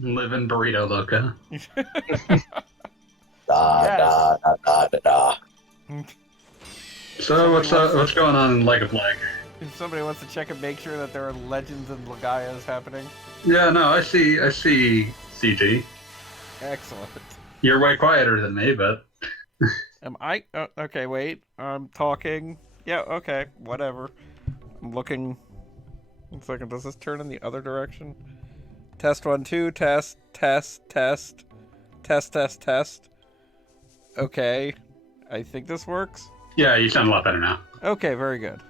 Live in Burrito Loca. Da Yes. da da da da da. So what's going on in Leg of Leg? If somebody wants to check and make sure that there are Legends and Legaias happening. Yeah, no, I see CG. Excellent. You're way quieter than me, but Am I? Okay, wait. I'm talking. Yeah, okay, whatever. I'm looking. 1 second, does this turn in the other direction? Test 1, 2, test, test, test, test, test, test. Okay, I think this works. yeah, you sound a lot better now. Okay, very good.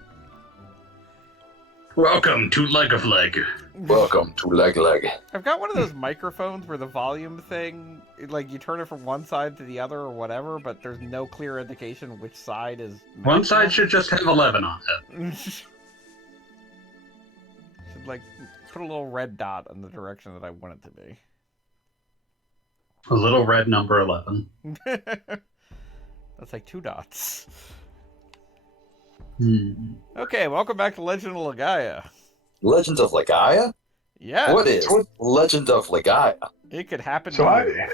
Welcome to Leg of Leg. Welcome to Leg Leg. I've got one of those microphones where the volume thing, like you turn it from one side to the other or whatever, but there's no clear indication which side is One side maximum. should just have 11 on it. Should like put a little red dot in the direction that I want it to be. A little red number 11. That's like 2 dots. Hmm. Okay, welcome back to Legend of Legaia. Legend of Legaia? Yeah, What is Legend of Legaia? it could happen So to you.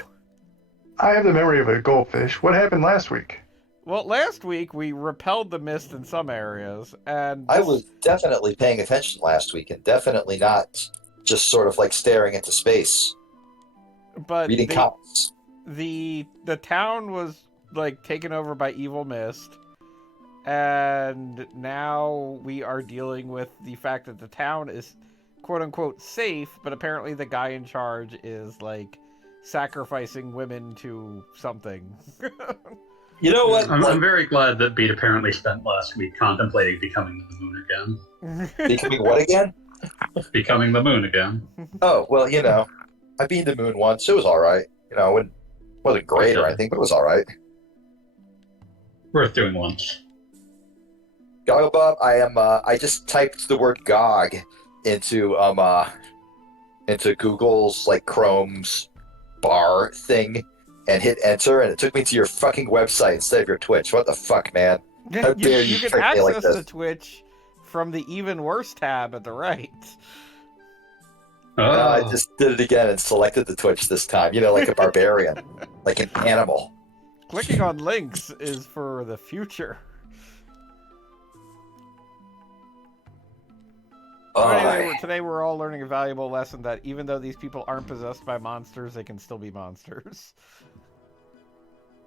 I have the memory of a goldfish. What happened last week? Well, last week we repelled the mist in some areas, and I was definitely paying attention last week and definitely not just sort of like staring into space, but reading comics. the town was like taken over by evil mist, and now we are dealing with the fact that the town is quote unquote safe, but apparently the guy in charge is like sacrificing women to something. You know what? I'm very glad that Beat apparently spent last week contemplating becoming the moon again. Becoming what again? Becoming the moon again. Oh, well, you know, I beat the moon once. It was all right. You know, it wasn't great or anything, but it was all right. Worth doing once. Goggle Bob, I just typed the word GOG into Google's like Chrome's bar thing and hit enter, and it took me to your fucking website instead of your Twitch. What the fuck, man? How dare you can trick me access like this? the Twitch from the even worse tab at the right. Oh, I just did it again and selected the Twitch this time. You know, like a barbarian, like an animal. Clicking on links is for the future. Oh, Anyway, today we're all learning a valuable lesson that even though these people aren't possessed by monsters, they can still be monsters.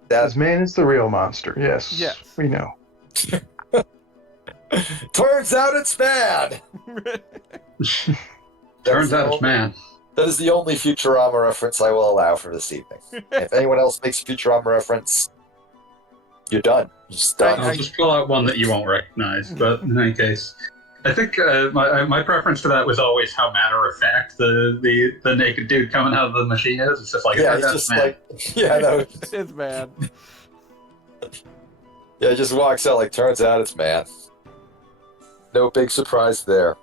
that This man is the real monster. Yes. Yes. We know. turns out it's bad. turns out it's man. That is the only Futurama reference I will allow for this evening. If anyone else makes a Futurama reference, you're done. You're just done. I'll just pull out one that you won't recognize, but in any case, I think my preference to that was always how matter of fact the naked dude coming out of the machine is. It's just like, Yeah, "Turns he's out just it's man." like, yeah, no, It's bad. yeah, he just walks out like, turns out it's man. No big surprise there.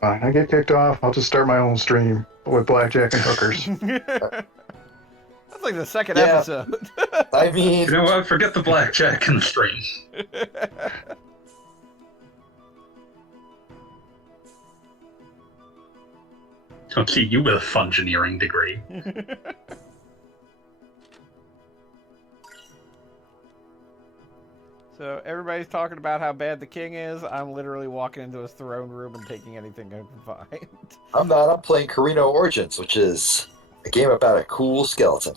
Fine. I get kicked off. I'll just start my own stream with blackjack and hookers. That's like the second Yeah. episode. I mean, You know what? Forget the blackjack and the stream. Don't see you with a fungineering degree. So everybody's talking about how bad the king is. I'm literally walking into his throne room and taking anything I can find. I'm not. I'm playing Carino Origins, which is a game about a cool skeleton.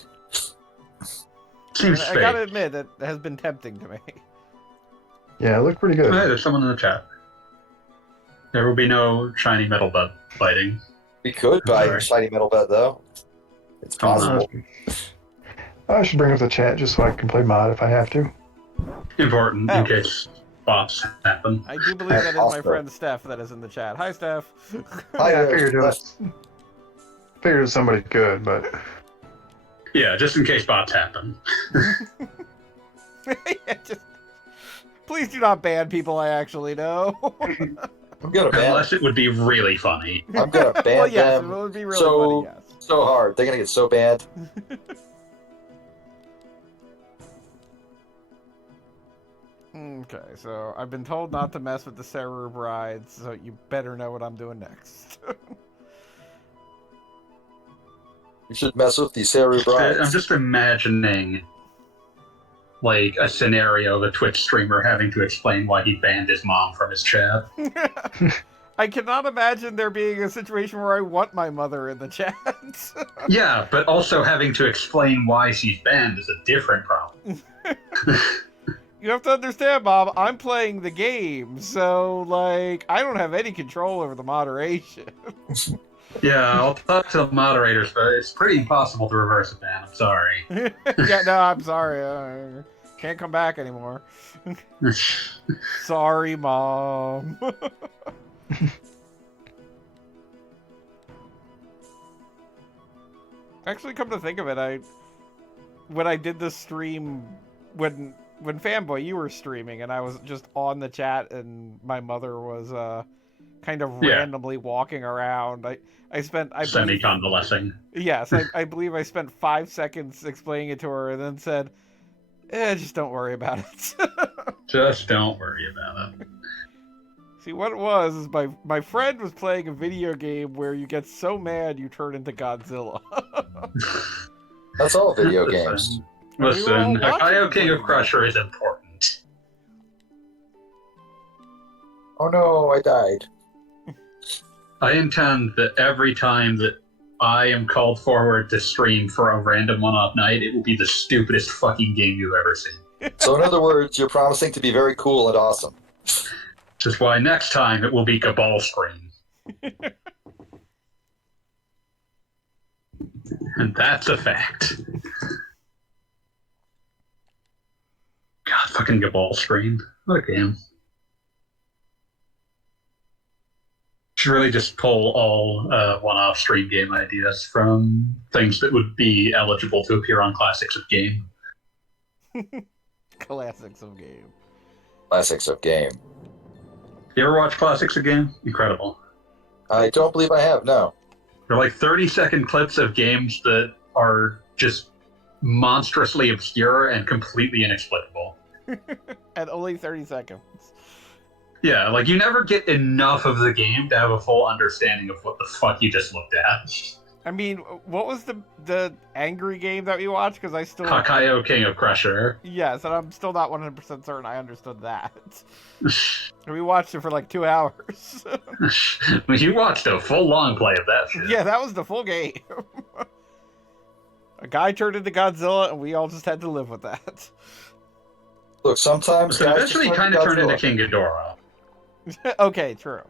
Seems I fake. gotta admit, that has been tempting to me. Yeah, it looked pretty good. Hey, there's someone in the chat. There will be no shiny metal butt fighting. We could buy Sorry. a shiny metal bet, though. It's Oh, no. possible. I should bring up the chat just so I can play mod if I have to. Important Oh. in case bops happen. I do believe that is my Also- friend Steph that is in the chat. Hi, Steph. Hi Yeah, I there, figured it was somebody good, but Yeah, just in case bops happen. Yeah, please do not ban people I actually know. I'm gonna ban. Unless it would be really funny. I'm gonna ban Well, yes, them it would be really so- funny, yes. so hard. They're gonna get so banned. Okay, so I've been told not to mess with the Saru brides, so you better know what I'm doing next. You should mess with these Saru brides. I'm just imagining, like, a scenario of a Twitch streamer having to explain why he banned his mom from his chat. I cannot imagine there being a situation where I want my mother in the chat. Yeah, but also having to explain why she's banned is a different problem. You have to understand, Bob, I'm playing the game, so, like, I don't have any control over the moderation. Yeah, I'll talk to the moderators, but it's pretty impossible to reverse a ban. I'm sorry. Yeah, no, I'm sorry. I can't come back anymore. Sorry, Mom. Actually, come to think of it, when I did this stream, when Fanboy, you were streaming, and I was just on the chat, and my mother was kind of randomly walking around. I believe, semi-convalescing. Yes, I believe I spent 5 seconds explaining it to her, and then said, just don't worry about it. Just don't worry about it. See, what it was is my friend was playing a video game where you get so mad you turn into Godzilla. That's all video games. Listen, Hakayo King of Crusher is important. Oh no, I died. I intend that every time that I am called forward to stream for a random one-off night, it will be the stupidest fucking game you've ever seen. So in other words, you're promising to be very cool and awesome. Which is why next time it will be Cabal Screen. And that's a fact. God, fucking Cabal Screen. What a game. Should really just pull all one-off stream game ideas from things that would be eligible to appear on Classics of Game. Classics of Game. Classics of Game. You ever watch Classics of Game? Incredible. I don't believe I have, no. They're like 30-second clips of games that are just monstrously obscure and completely inexplicable. And only 30 seconds. Yeah, like you never get enough of the game to have a full understanding of what the fuck you just looked at. I mean, what was the angry game that we watched? Because I still... Hakayo King of Crusher. Yes, and I'm still not 100% certain I understood that. We watched it for like 2 hours. You watched a full long play of that shit. Yeah, that was the full game. A guy turned into Godzilla, and we all just had to live with that. Look, sometimes So guys eventually just kind of turned into Godzilla. King Ghidorah. Okay, true.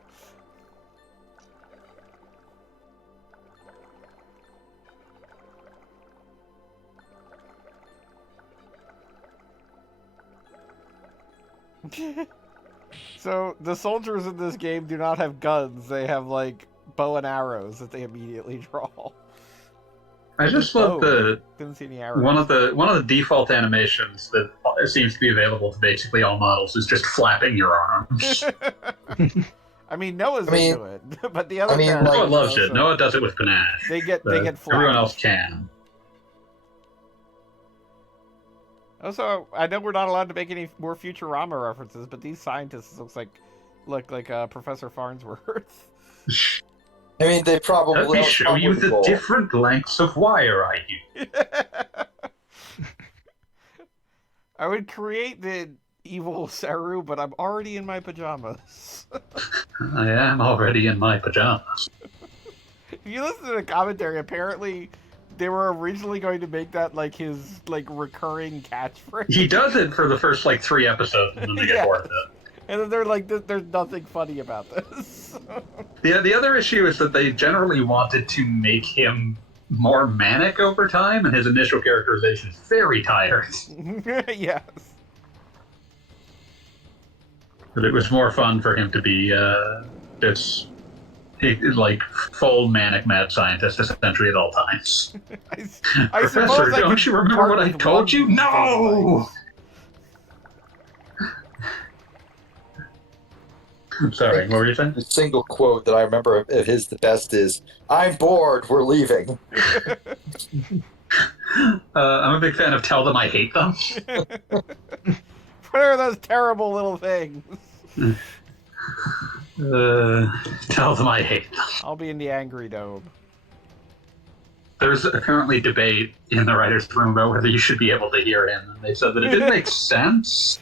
So, the soldiers in this game do not have guns. They have, like, bow and arrows that they immediately draw. I just love Didn't see any arrows. one of the default animations that seems to be available to basically all models is just flapping your arms. I mean, Noah's into it, but the other like, Noah loves it. Noah does it with panache. They get Everyone flapped. else can. Also, I know we're not allowed to make any more Futurama references, but these scientists look like Professor Farnsworth. I mean, they probably... Let me show you the different lengths of wire I use. I would create the evil Saru, but I'm already in my pajamas. I am already in my pajamas. If you listen to the commentary, apparently they were originally going to make that like his like recurring catchphrase. He does it for the first like 3 episodes, and then they get bored of it. And then they're like, "There's nothing funny about this." The other issue is that they generally wanted to make him more manic over time, and his initial characterization is very tired. Yes. But it was more fun for him to be this like full manic mad scientist essentially at all times. I Professor, don't you remember what I told you? No! Sorry, what were you saying? The single quote that I remember of his the best is, "I'm bored, we're leaving." I'm a big fan of Tell Them I Hate Them. What are those terrible little things? Tell them I hate them. I'll be in the angry dome. there's apparently debate in the writers' room about whether you should be able to hear him. And they said that it didn't make sense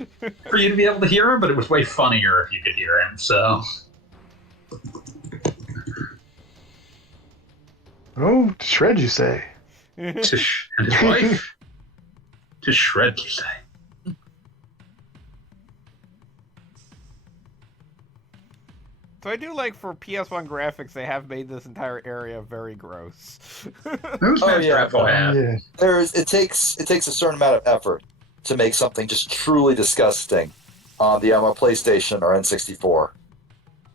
for you to be able to hear him, but it was way funnier if you could hear him. So, Oh, shred, you say? and his wife, to shred, you say. So I do like for PS1 graphics, they have made this entire area very gross. Who's Oh, yeah, Yeah. It takes a certain amount of effort to make something just truly disgusting on the PlayStation or N64.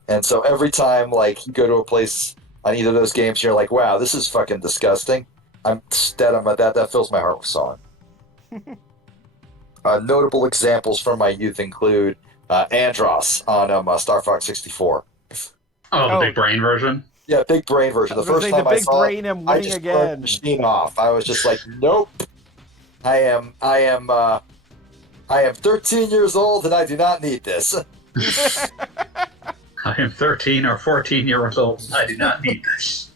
And so every time, like, you go to a place on either of those games, you're like, wow, this is fucking disgusting. That fills my heart with song. Notable examples from my youth include Andros on Star Fox 64. Oh, the Oh. big brain version? Yeah, big brain version. The first time the I big saw brain it, and I winning just again. turned the machine off. I was just like, nope. I am 13 years old and I do not need this. I am 13 or 14 years old and I do not need this.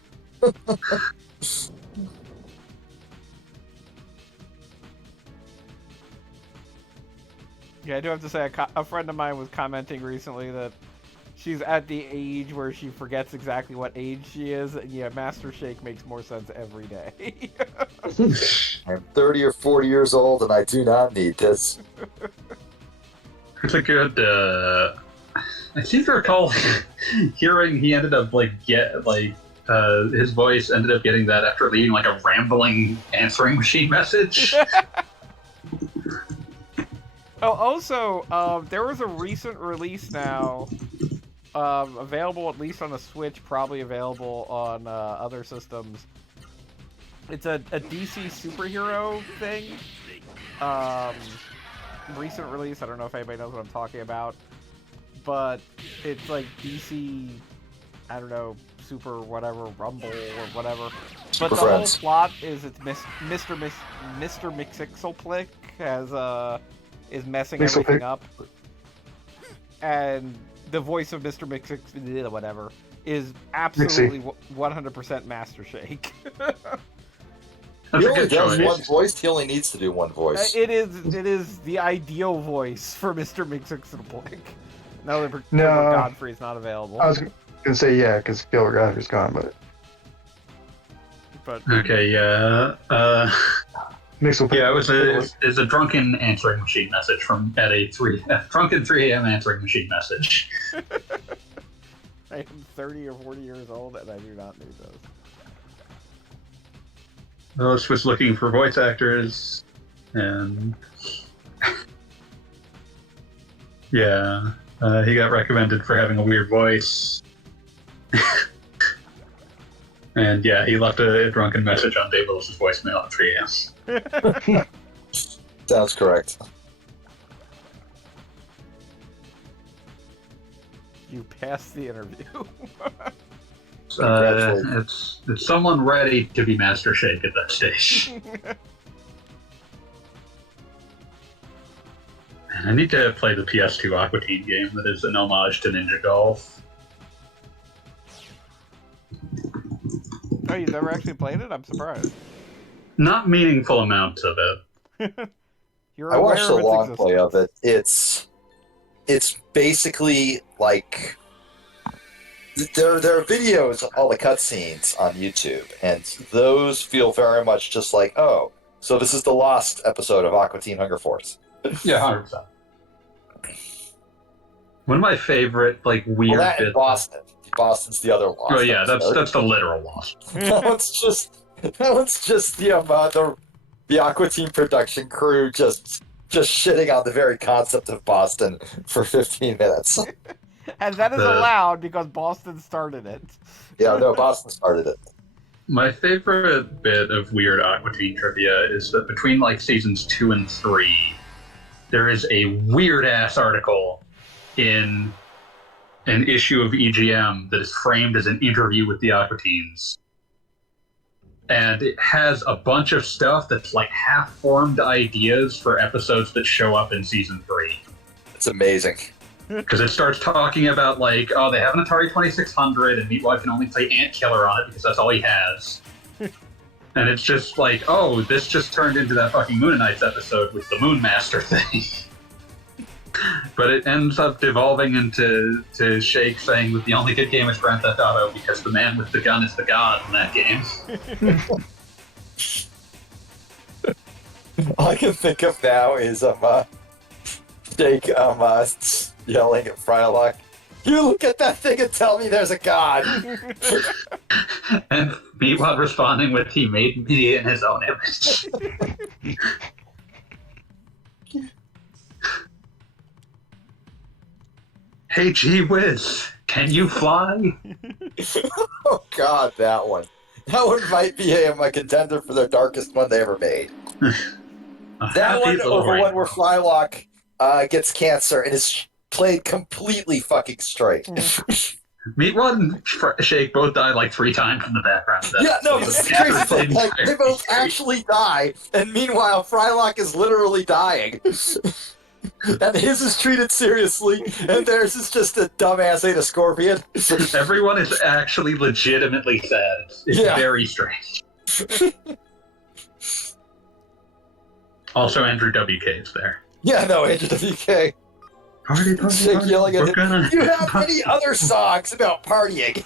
Yeah, I do have to say, a friend of mine was commenting recently that she's at the age where she forgets exactly what age she is, and yeah, Master Shake makes more sense every day. I'm 30 or 40 years old and I do not need this. It's a good, I seem to recall hearing he ended up, his voice ended up getting that after leaving, like, a rambling answering machine message. Oh, also, there was a recent release now, available at least on the Switch, probably available on other systems. It's a DC superhero thing. Recent release. I don't know if anybody knows what I'm talking about, but it's like DC. I don't know, Super whatever Rumble or whatever. Super But the Friends. whole plot is it's Mr. Mixixelplick is messing Mixelpick. everything up, and the voice of Mr. Mixix whatever is absolutely 100% Master Shake. That's He a only good does choice. one voice. He only needs to do one voice. It is the ideal voice for Mr. Mixixelplick. Now that No. Godfrey's not available. I was gonna say yeah, because Gilbert Godfrey's gone, but Okay, yeah. Mixel. Yeah, it was a drunken answering machine message from a drunken 3 a.m. answering machine message. I am 30 or 40 years old and I do not need those. Lois was looking for voice actors, and yeah, he got recommended for having a weird voice. And yeah, he left a drunken message on Dave Willis's voicemail at 3 a.m. Sounds correct. You passed the interview. Congratulations. It's someone ready to be Master Shake at that stage. I need to play the PS2 Aqua Teen game that is an homage to Ninja Golf. Oh, you've never actually played it? I'm surprised. Not meaningful amounts of it. You're I aware watched a of its long play of existence. it. It's basically like there are videos of all the cutscenes on YouTube, and those feel very much just like, oh, so this is the lost episode of Aqua Teen Hunger Force. Yeah, 100%. The One of my favorite, like, weird Well, that and bits. Boston. Boston's the other loss. Oh yeah, that's the literal loss. that one's just the Aqua Teen production crew just shitting on the very concept of Boston for 15 minutes. And that is allowed because Boston started it. Yeah, no, Boston started it. My favorite bit of weird Aqua Teen trivia is that between like seasons 2 and 3, there is a weird ass article in an issue of EGM that is framed as an interview with the Aqua Teens. And it has a bunch of stuff that's like half-formed ideas for episodes that show up in season 3. It's amazing. Because it starts talking about, like, oh, they have an Atari 2600, and Meatwad can only play Ant Killer on it because that's all he has. And And it's just like, oh, this just turned into that fucking Moon Knights episode with the Moon Master thing. But it ends up devolving into Shake saying that the only good game is Grand Theft Auto because the man with the gun is the god in that game. All I can think of now is Jake yelling at Frylock, "You look at that thing and tell me there's a god." And Meatwad responding with, "He made me in his own image." Hey, gee whiz, can you fly? Oh god, that one. That one might be a contender for their darkest one they ever made. That one over one where Flylock gets cancer and is played completely fucking straight. Meatwad and Shake both died like 3 times in the background. Yeah, no, this is crazy. Like, they both actually die, and meanwhile, Frylock is literally dying. And his is treated seriously, and theirs is just a dumbass ate a scorpion. Everyone is actually legitimately sad. It's very strange. Also, Andrew WK is there. Yeah, no, Andrew WK. Party, Shake yelling at him. gonna... Do you have any other songs about partying?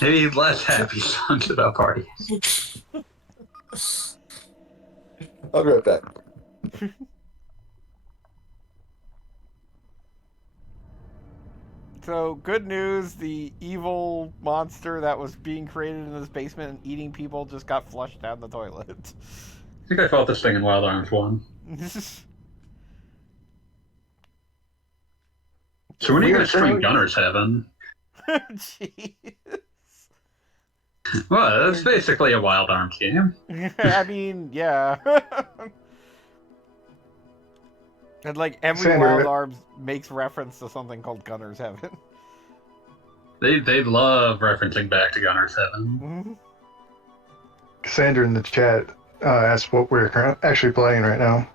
Maybe less happy songs about parties. I'll be right back. So, good news, the evil monster that was being created in this basement and eating people just got flushed down the toilet. I think I fought this thing in Wild Arms 1. So when are you going to stream Gunner's Heaven? Jeez. Well, that's basically a Wild Arms game. I mean, yeah. And like every Sandra, Wild Arms makes reference to something called Gunner's Heaven. They love referencing back to Gunner's Heaven. Mm-hmm. Cassandra in the chat asked what we're actually playing right now.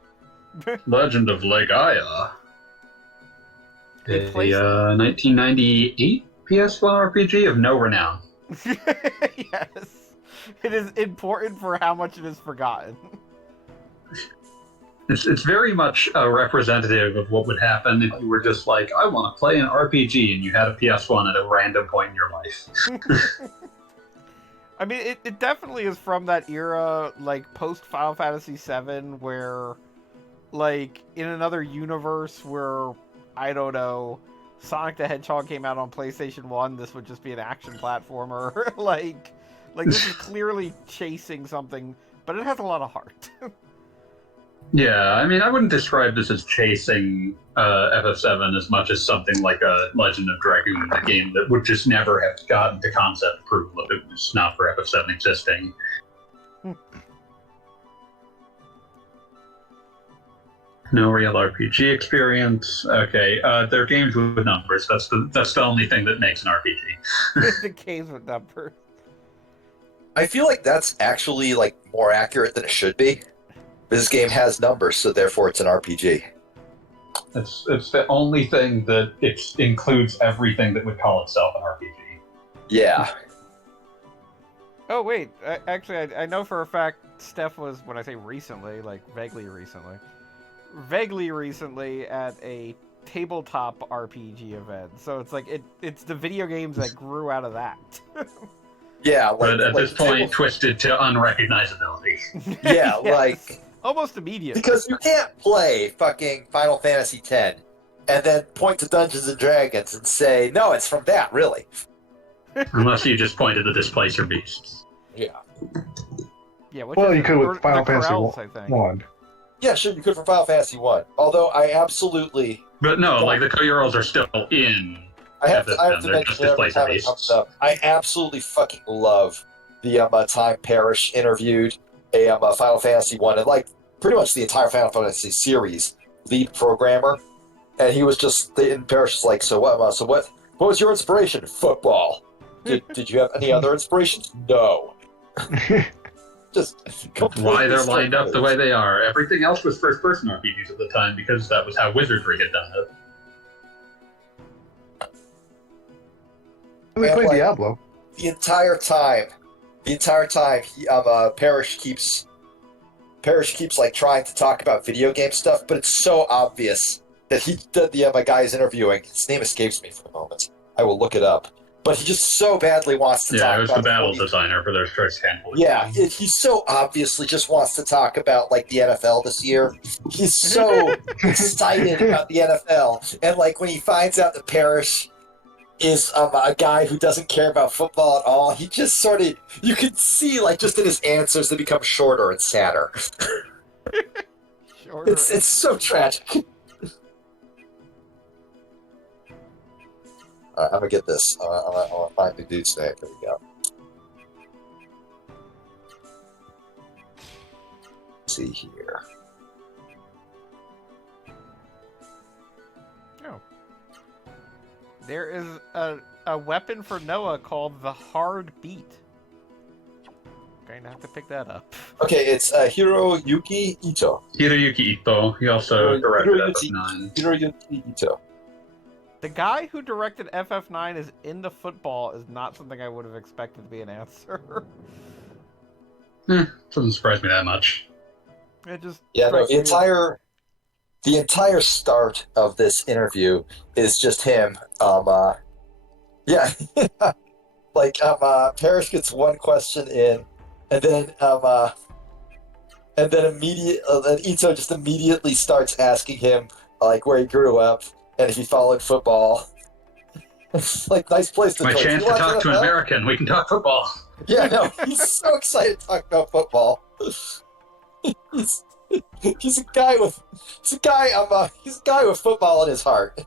Legend of Legaia. A It plays- 1998 PS1 RPG of no renown. Yes. It is important for how much it is forgotten. It's very much representative of what would happen if you were just like, I want to play an RPG, and you had a PS1 at a random point in your life. I mean, it definitely is from that era, like, post-Final Fantasy VII, where, like, in another universe where, I don't know, Sonic the Hedgehog came out on PlayStation 1, this would just be an action platformer. like, this is clearly chasing something, but it has a lot of heart. Yeah, I mean, I wouldn't describe this as chasing FF7 as much as something like a Legend of Dragoon, a game that would just never have gotten to concept approval if it was not for FF7 existing. No real RPG experience. Okay, they're games with numbers. That's the only thing that makes an RPG. The games with numbers. I feel like that's actually like more accurate than it should be. This game has numbers, so therefore it's an RPG. It's the only thing that it includes everything that would call itself an RPG. Yeah. Oh, wait. Actually, I know for a fact Steph was, when I say recently, like vaguely recently at a tabletop RPG event. So it's like, it's the video games that grew out of that. Yeah, but at this point, twisted to unrecognizability. Yeah, Yes. like... Almost immediately. Because you can't play fucking Final Fantasy X and then point to Dungeons and Dragons and say, no, it's from that, really. Unless you just pointed to Displacer Beasts. Yeah. Yeah, Well, you could with Final Fantasy Corrals, I think. 1. Yeah, sure, you could for Final Fantasy 1. Although I absolutely... But no, like the Koyorals are still in. I have to They're mention just it every Displacer time it comes Beasts. up. I absolutely fucking love the time Parrish interviewed a Final Fantasy 1 and like pretty much the entire Final Fantasy series lead programmer. And he was just... And Parrish was like, so what was your inspiration? Football. Did you have any other inspirations? No. Just Why they're lined up the way they are. Everything else was first-person RPGs at the time because that was how Wizardry had done it. We played Diablo. The entire time, the entire time, Parrish keeps like trying to talk about video game stuff, but it's so obvious that the guy is interviewing. His name escapes me for the moment. I will look it up. But he just so badly wants to Yeah, talk it was about the battle 40 designer for their first handful. Yeah, he so obviously just wants to talk about like the NFL this year. He's so excited about the NFL, and like when he finds out that Parrish is a guy who doesn't care about football at all, he just sort of you can see like just in his answers they become shorter and sadder. Shorter. It's so tragic. I'm gonna get this. I'm gonna find the dude's name. There we go. Let's see here. Oh. There is a weapon for Noah called the Hard Beat. Going to have to pick that up. Okay, it's Hiroyuki Ito. Hiroyuki Ito. He also directed FF9. Hiroyuki Ito. The guy who directed FF9 is into football is not something I would have expected to be an answer. Doesn't surprise me that much. It just Yeah, no, strikes me the entire start of this interview is just him. Yeah, like Parrish gets one question in, and then then Ito just immediately starts asking him like where he grew up and if he followed football. It's like nice place to My talk. chance to talk to an American. We can talk football. Yeah, no, he's so excited to talk about football. He's a guy with football in his heart.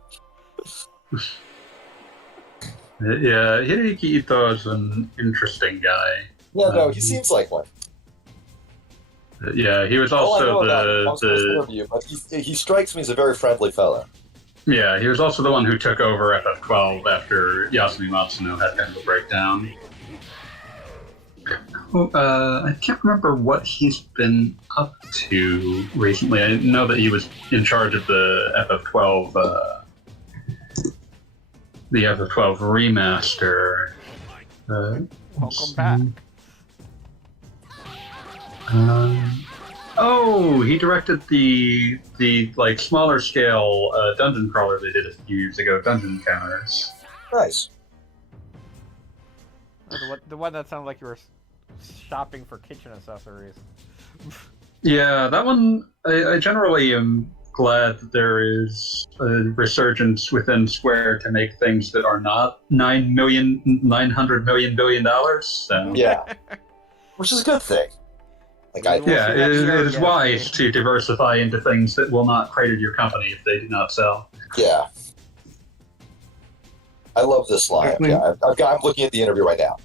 Yeah, Hiroyuki Ito is an interesting guy. Yeah, no, he seems like one. Yeah, he was All I know also about him was this the interview, but he strikes me as a very friendly fellow. yeah, he was also the one who took over FF12 after Yasumi Matsuno had kind of a breakdown. I can't remember what he's been up to recently. I know that he was in charge of the FF12 remaster. welcome back. Oh, he directed the like smaller scale dungeon crawler they did a few years ago, Dungeon Counters. Nice. The one that sounded like you were shopping for kitchen accessories. Yeah, that one. I generally am glad that there is a resurgence within Square to make things that are not $900 billion. So Yeah, which is a good thing. Like yeah, it is wise to diversify into things that will not crater your company if they do not sell. Yeah, I love this line. Yeah, I'm looking at the interview right now.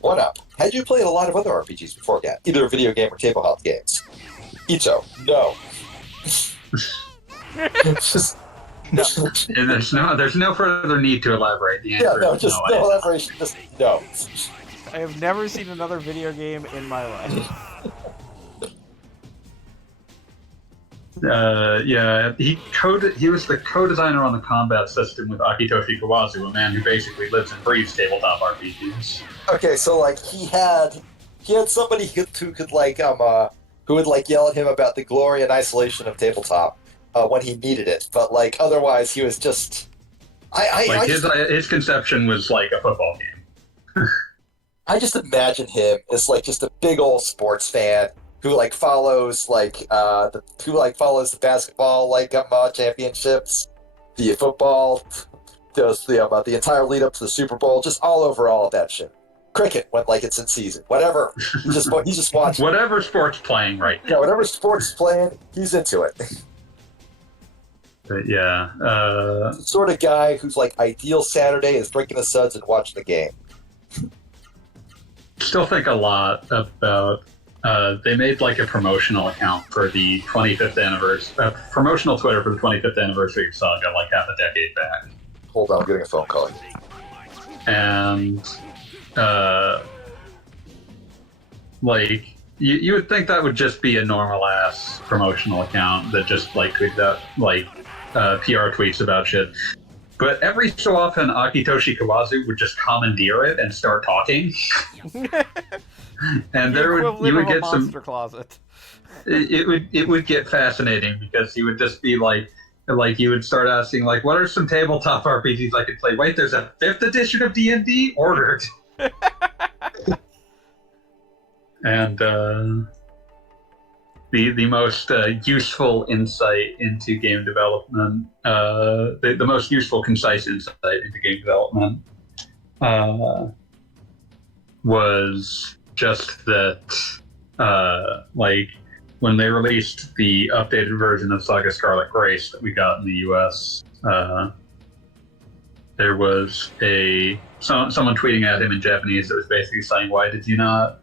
One up. Had you played a lot of other RPGs beforehand, either a video game or tabletop games? Ito, no. It's just no. And there's no further need to elaborate. The answer Yeah, no, is just no. no elaboration. Just no. I have never seen another video game in my life. Yeah, he was the co-designer on the combat system with Akitoshi Kawazu, a man who basically lives and breathes tabletop RPGs. Okay, so like he had somebody who could like who would like yell at him about the glory and isolation of tabletop when he needed it, but like otherwise he was just his conception was like a football game. I just imagine him as like just a big old sports fan who like follows the basketball like championships, the football, does the entire lead up to the Super Bowl, just all over all of that shit. Cricket when like it's in season, whatever. He just watching whatever sport's playing right now. Yeah, whatever sports is playing, he's into it. But yeah, the sort of guy who's like ideal Saturday is drinking the suds and watching the game. still think a lot about. They made like a promotional account for the 25th anniversary, promotional Twitter for the 25th anniversary of Saga, like half a decade back. Hold on, I'm getting a phone call. And like you would think that would just be a normal ass promotional account that just like tweets out like PR tweets about shit. But every so often, Akitoshi Kawazu would just commandeer it and start talking. And The you equivalent would of a get some. monster closet. It would get fascinating because he would just be like you would start asking like, what are some tabletop RPGs I could play? Wait, there's a 5th edition of D&D ordered. And the most useful insight into game development, the most useful, concise insight into game development was just that, like, when they released the updated version of Saga Scarlet Grace that we got in the US, there was someone tweeting at him in Japanese that was basically saying, "Why did you not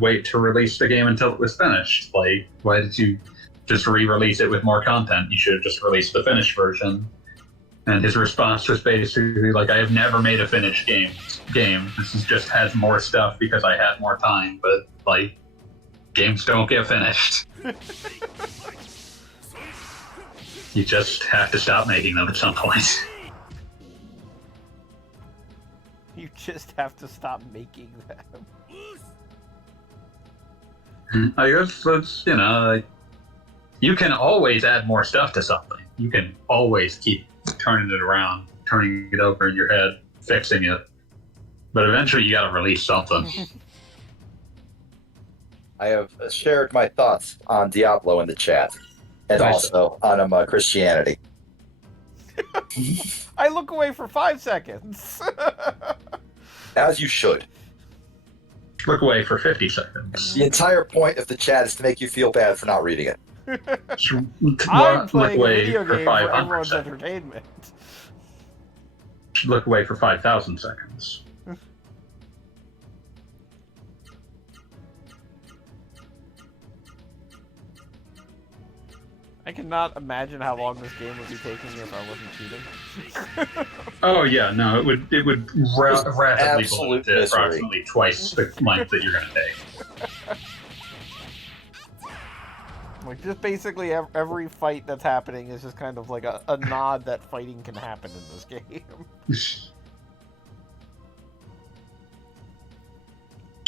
wait to release the game until it was finished? Like, why did you just re-release it with more content? You should have just released the finished version." And his response was basically like, "I have never made a finished game. This just has more stuff because I had more time. But like, games don't get finished. You just have to stop making them at some point." You just have to stop making them. I guess that's, like, you can always add more stuff to something. You can always keep turning it around, turning it over in your head, fixing it. But eventually you gotta release something. I have shared my thoughts on Diablo in the chat, and Nice. also on Christianity. I look away for 5 seconds. As you should. Look away for 50 seconds. The entire point of the chat is to make you feel bad for not reading it. I'm Look playing a away video for game for 500 everyone's seconds. entertainment. Look away for 5,000 seconds. I cannot imagine how long this game would be taking if I wasn't cheating. Oh yeah, no, it would rapidly balloon absolute to misery. approximately twice the length that you're gonna take. Like, just basically every fight that's happening is just kind of like a nod that fighting can happen in this game.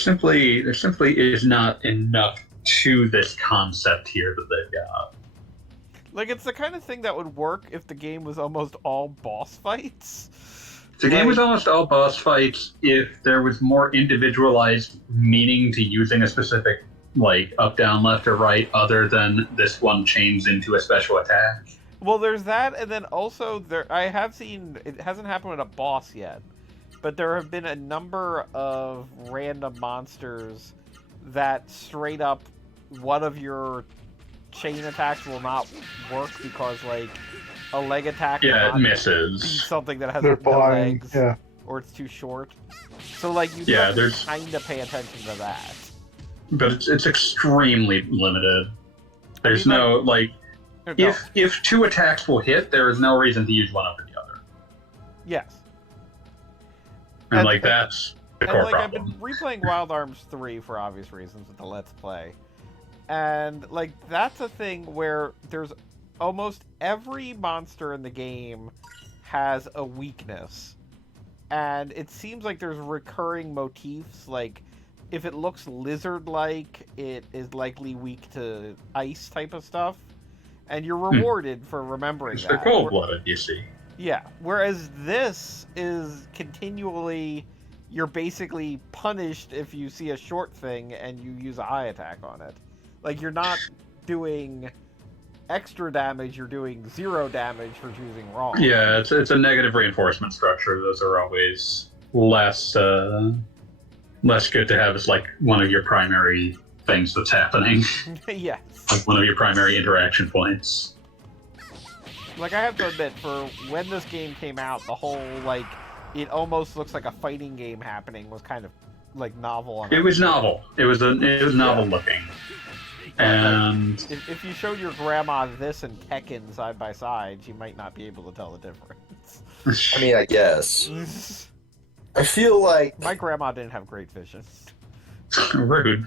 There simply is not enough to this concept here that they've got. Like, it's the kind of thing that would work if the game was almost all boss fights. The game was almost all boss fights if there was more individualized meaning to using a specific, like, up, down, left, or right, other than this one chains into a special attack. Well, there's that, and then also I have seen, it hasn't happened with a boss yet, but there have been a number of random monsters that straight up one of your chain attacks will not work because, like, a leg attack will Yeah, it not misses. be something that has They're no flying. legs, Yeah. or it's too short. So, like, you Yeah, have there's- to kind of pay attention to that. But it's extremely limited. There's I mean, no, like, No. if two attacks will hit, there is no reason to use one over the other. Yes. And, And- like, that's the And, core like, I've problem. been replaying Wild Arms 3 for obvious reasons with the Let's Play. And, like, that's a thing where there's almost every monster in the game has a weakness. And it seems like there's recurring motifs, like, if it looks lizard-like, it is likely weak to ice type of stuff. And you're rewarded for remembering They're that. cold-blooded, you see. Yeah, whereas this is continually, you're basically punished if you see a short thing and you use a high attack on it. Like, you're not doing extra damage, you're doing 0 damage for choosing wrong. Yeah, it's a negative reinforcement structure. Those are always less good to have as, like, one of your primary things that's happening. Yes. Like one of your primary interaction points. Like, I have to admit, for when this game came out, the whole, like, it almost looks like a fighting game happening was kind of, like, novel. It was novel. It was novel looking. And If you showed your grandma this and Tekken side by side, she might not be able to tell the difference. I mean, I guess. I feel like... My grandma didn't have great vision. rude.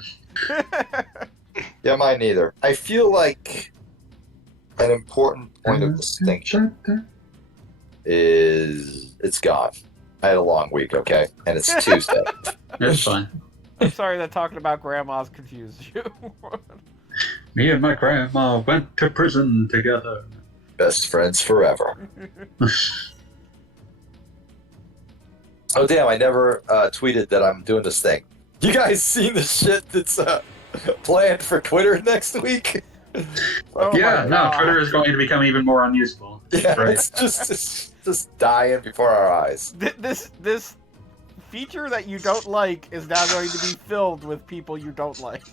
Yeah, mine neither. I feel like an important point of distinction is it's gone. I had a long week, okay? And it's Tuesday. It's fine. I'm sorry that talking about grandmas confused you. Me and my grandma went to prison together. Best friends forever. Oh damn! I never tweeted that I'm doing this thing. You guys seen the shit that's planned for Twitter next week? Oh Yeah, my no, God. Twitter is going to become even more unusable. Yeah, Right. it's just dying before our eyes. This feature that you don't like is now going to be filled with people you don't like.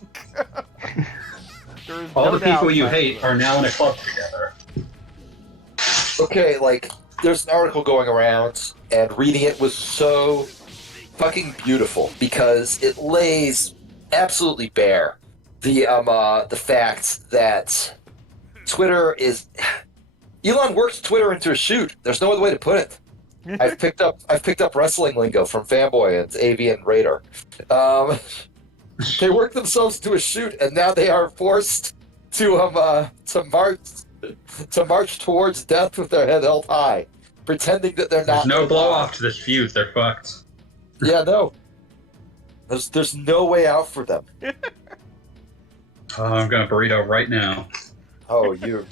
There is All no the people you downside to hate this. are now in a club together. Okay, like there's an article going around, and reading it was so fucking beautiful because it lays absolutely bare the fact that Twitter is Elon worked Twitter into a shoot. There's no other way to put it. I've picked up wrestling lingo from Fanboy and Avian Raider. They worked themselves to a shoot, and now they are forced to march towards death with their head held high, pretending that they're There's not. no gonna blow die. off to this feud. They're fucked. Yeah, no. There's no way out for them. I'm gonna burrito right now. Oh, you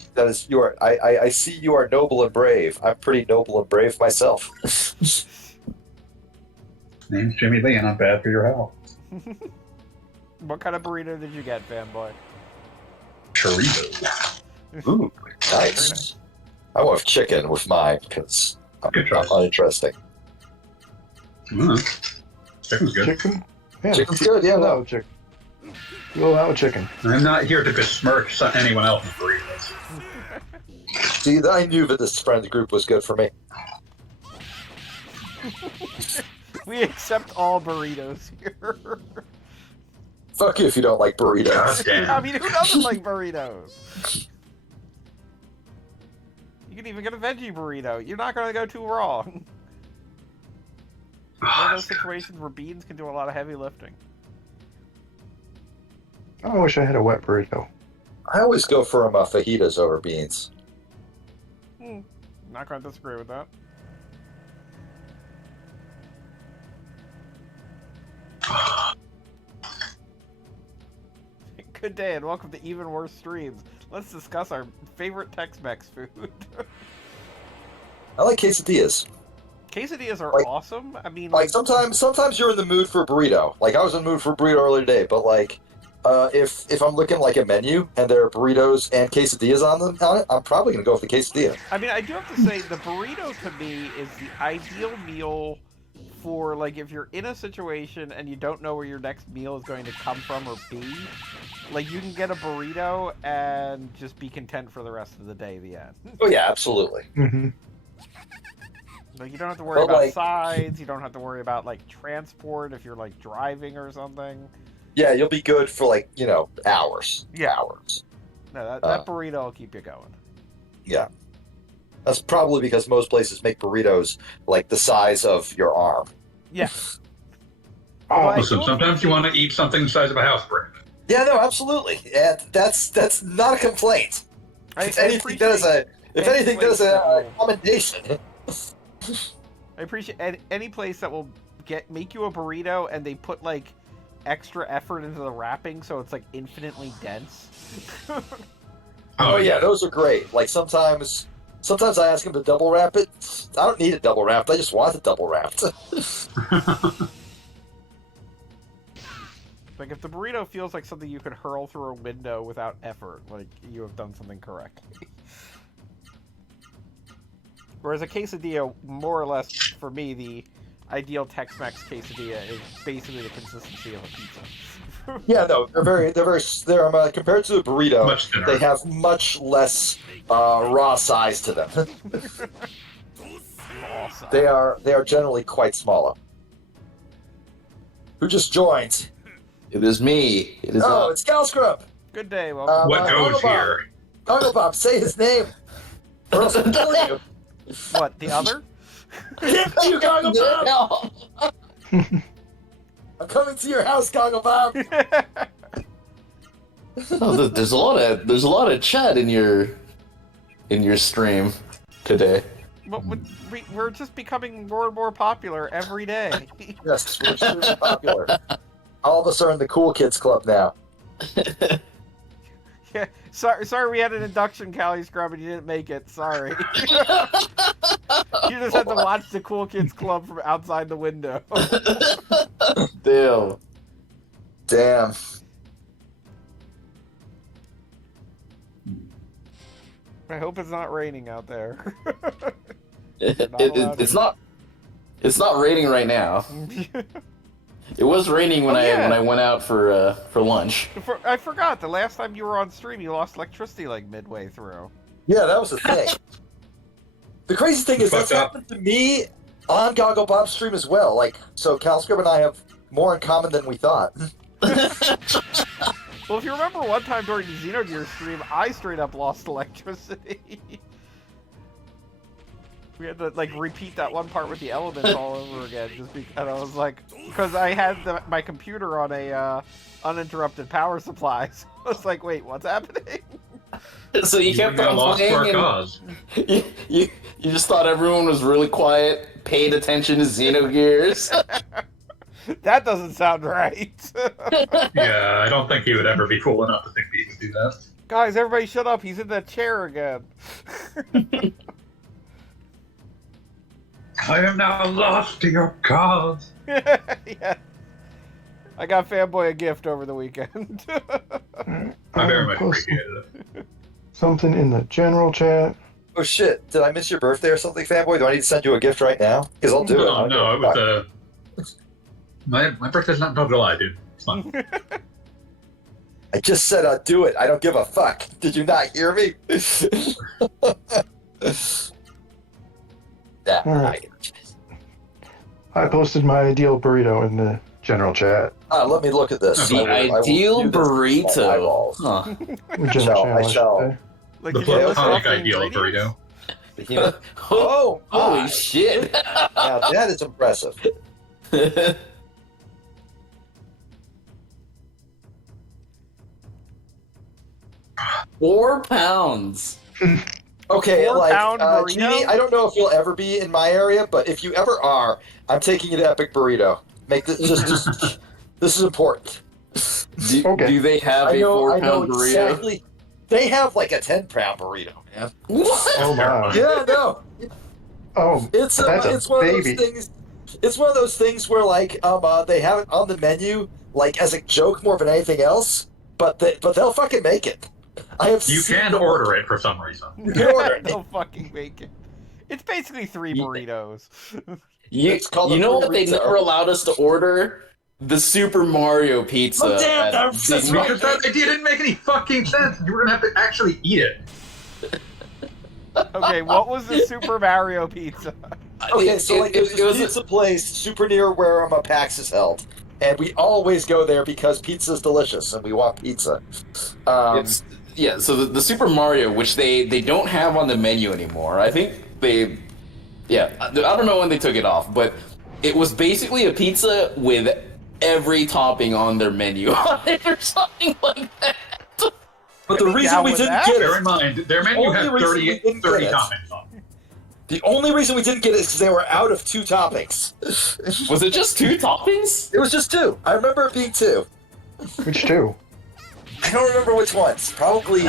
are. I see you are noble and brave. I'm pretty noble and brave myself. Name's Jimmy Lee, and I'm bad for your health. What kind of burrito did you get, fanboy? Chorizo. Ooh, nice. I want chicken with mine because I'm Good choice. uninteresting. Chicken's good. Chicken? Yeah. Chicken's good, yeah. Go No. out with chicken. Go out with chicken. I'm not here to besmirch anyone else's burritos. See, I knew that this friend group was good for me. We accept all burritos here. Fuck you if you don't like God burritos. damn. I mean, who doesn't like burritos? You can even get a veggie burrito. You're not going to go too wrong. One of those situations where beans can do a lot of heavy lifting. Oh, I wish I had a wet burrito. I always go for fajitas over beans. Not going to disagree with that. Good day and welcome to Even Worse Streams. Let's discuss our favorite Tex-Mex food. I like quesadillas. Quesadillas are Like- awesome. I mean, Like sometimes you're in the mood for a burrito. Like I was in the mood for a burrito earlier today, but like if I'm looking like a menu and there are burritos and quesadillas on it, I'm probably gonna go with the quesadilla. I mean, I do have to say the burrito to me is the ideal meal for like if you're in a situation and you don't know where your next meal is going to come from or be. Like you can get a burrito and just be content for the rest of the day. The end. Oh yeah, absolutely. Mm-hmm. Like you don't have to worry But, about like- sides. You don't have to worry about like transport if you're like driving or something. Yeah, you'll be good for like hours. Yeah. Hours. No, that burrito will keep you going. Yeah. That's probably because most places make burritos like the size of your arm. Yeah. Oh, Well, I Listen, do sometimes you appreciate- want to eat something the size of a house brick. Yeah, no, absolutely. And that's not a complaint. If anything, that is a commendation. I appreciate any place that will make you a burrito and they put like extra effort into the wrapping so it's like infinitely dense. Oh yeah, those are great. Like sometimes I ask them to double wrap it. I don't need it double wrapped. I just want it double wrapped. Like if the burrito feels like something you could hurl through a window without effort, like you have done something correctly. Whereas a quesadilla, more or less, for me, the ideal Tex-Mex quesadilla is basically the consistency of a pizza. Yeah, no, they're compared to a burrito. Much thinner. They have much less raw size to them. Awesome. They are generally quite smaller. Who just joined? It is me. It is Oh, it's Galscrub. Good day, welcome. What goes Congo here? Bob. Congo Bob, say his name. Or else I'll kill you. What, the other? You Congo Bob. I'm coming to your house, Congo Bob. Oh, there's a lot of chat in your stream today. But we're just becoming more and more popular every day. Yes, we're extremely popular. All of us are in the cool kids club now. Yeah, sorry, we had an induction, Callie Scrub, and you didn't make it. Sorry. You just had to watch the Cool Kids Club from outside the window. Damn. I hope it's not raining out there. It's not raining right now. It was raining when I went out for lunch. I forgot the last time you were on stream, you lost electricity like midway through. Yeah, that was the thing. The crazy thing is that's happened to me on Goggle Bob's stream as well. Like, so CalScrib and I have more in common than we thought. Well, if you remember one time during the Xenogears stream, I straight up lost electricity. We had to, like, repeat that one part with the elements all over again, just because I was like, because I had my computer on a uninterrupted power supply, so I was like, wait, what's happening? So you kept on playing, and you just thought everyone was really quiet, paid attention to Xenogears. That doesn't sound right. Yeah, I don't think he would ever be cool enough to think he could do that. Guys, everybody shut up, he's in that chair again. I am now lost to your cause. Yeah. I got Fanboy a gift over the weekend. I very much appreciated it. Something in the general chat. Oh shit, did I miss your birthday or something, Fanboy? Do I need to send you a gift right now? Because I'll do it. No, it was my birthday's not until July, dude. It's fine. I just said I'd do it. I don't give a fuck. Did you not hear me? Alright. I posted my ideal burrito in the general chat. Let me look at this. The ideal burrito. Huh. I shall. Like, The platonic ideal burrito. Oh, holy shit! Now that is impressive. 4 pounds. Okay, 4 pound burrito? Genie, I don't know if you'll ever be in my area, but if you ever are, I'm taking you to Epic Burrito. Make this just this is important. Do they have a 4-pound burrito? Exactly. They have like a 10-pound burrito, man. What? Oh my. Yeah, no. Oh, It's that's one baby. of those things. It's one of those things where like they have it on the menu like as a joke more than anything else, but they'll fucking make it. You can order it for some reason. You can order it. They'll fucking make it. It's basically 3 burritos. You know what they never allowed us to order? The Super Mario pizza. Oh, damn, that's right. Because that idea didn't make any fucking sense. You were gonna have to actually eat it. Okay, what was the Super Mario pizza? Okay, so like there's this pizza place super near where PAX is held, and we always go there because pizza's delicious and we want pizza. So the Super Mario, which they don't have on the menu anymore. I think I don't know when they took it off, but it was basically a pizza with every topping on their menu on it or something like that. But the reason we didn't get Bear it, in mind, their menu had 30 toppings on it. the only reason we didn't get it is because they were out of 2 toppings. Was it just 2 toppings? It was just 2. I remember it being 2. Which two? I don't remember which ones. Probably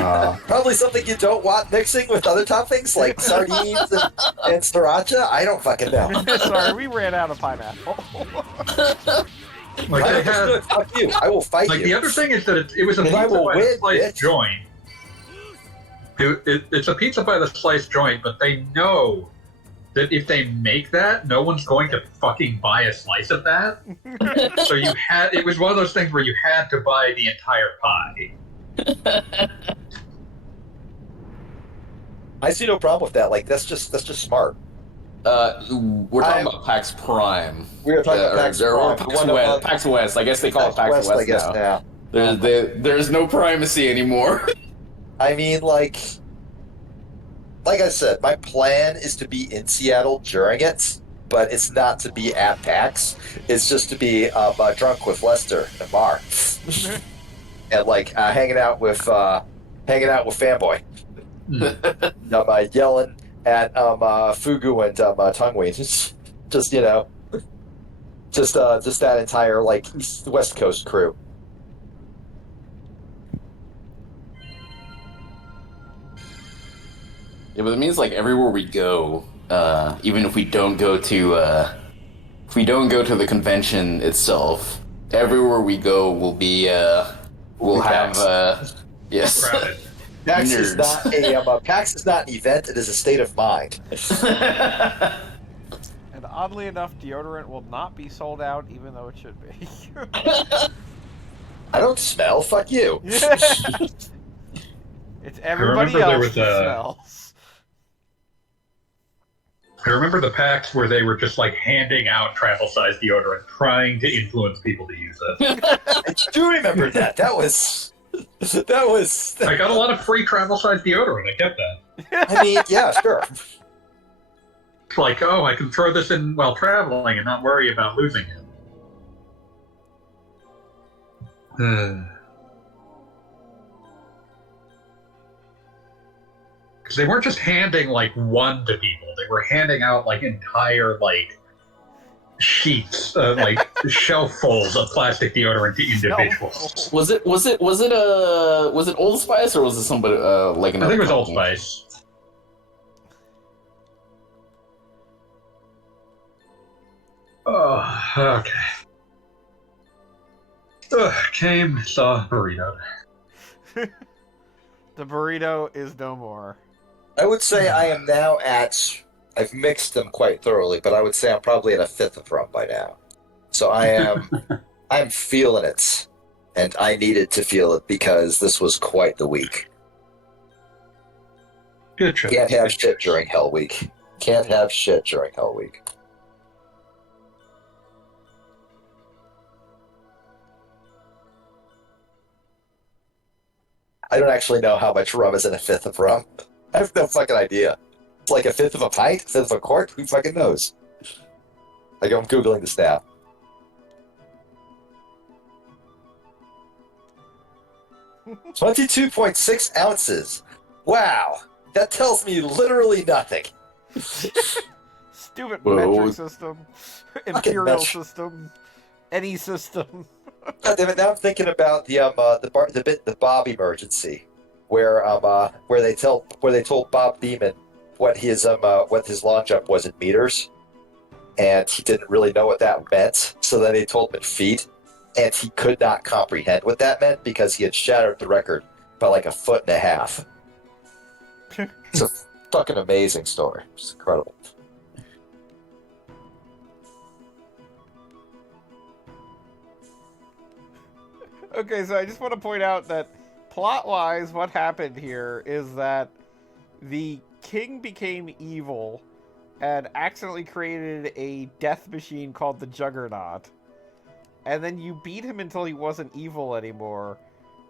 something you don't want mixing with other toppings like sardines and sriracha. I don't fucking know. Sorry, we ran out of pineapple. Like they had, Fuck you. I will fight like you. the other thing is that it was a And I pizza will by win, the slice bitch. joint. It's a pizza by the slice joint, but they know that if they make that, no one's going to fucking buy a slice of that. So it was one of those things where you had to buy the entire pie. I see no problem with that. Like that's just smart. We're talking about PAX Prime. We are talking about PAX or Prime. PAX West. I guess they call it PAX West I guess now. now. There's no primacy anymore. I mean, like I said, my plan is to be in Seattle during it, but it's not to be at PAX. It's just to be drunk with Lester and Mar, and like hanging out with Fanboy. Yelling at Fugu and Tungween. Just Just that entire like West Coast crew. Yeah, but it means like everywhere we go, even if we don't go to the convention itself, everywhere we go will be we'll have yes. Crowded. PAX is Nerds. not PAX is not an event; it is a state of mind. And oddly enough, deodorant will not be sold out, even though it should be. I don't smell. Fuck you. It's everybody remember there else was that a- smells. I remember the packs where they were just like handing out travel-sized deodorant, trying to influence people to use it. I do remember that. That was. I got a lot of free travel-sized deodorant. I get that. I mean, yeah, sure. It's like, oh, I can throw this in while traveling and not worry about losing it. Because they weren't just handing like one to people; they were handing out like entire like sheets, like shelffuls of plastic deodorant to individuals. Was it Old Spice or was it somebody like I another? think it was Old company? Spice. Oh, okay. Came, saw burrito. The burrito is no more. I would say I am now at. I've mixed them quite thoroughly, but I would say I'm probably at a fifth of rum by now. So I am. I'm feeling it, and I needed to feel it because this was quite the week. Good choice. Can't have shit during Hell Week. Can't have shit during Hell Week. I don't actually know how much rum is in a fifth of rum. I have no fucking idea. It's like a fifth of a pint, a fifth of a quart. Who fucking knows? Like I'm googling this now. $22.6 ounces. Wow, that tells me literally nothing. Stupid Whoa. metric system, imperial metric. system, any system. God damn it! Now I'm thinking about the Bob emergency, where they told Bob Beeman what his long jump was in meters, and he didn't really know what that meant. So then they told him in feet, and he could not comprehend what that meant because he had shattered the record by like 1.5 feet. It's a fucking amazing story. It's incredible. Okay, so I just want to point out that plot-wise, what happened here is that the king became evil and accidentally created a death machine called the Juggernaut. And then you beat him until he wasn't evil anymore.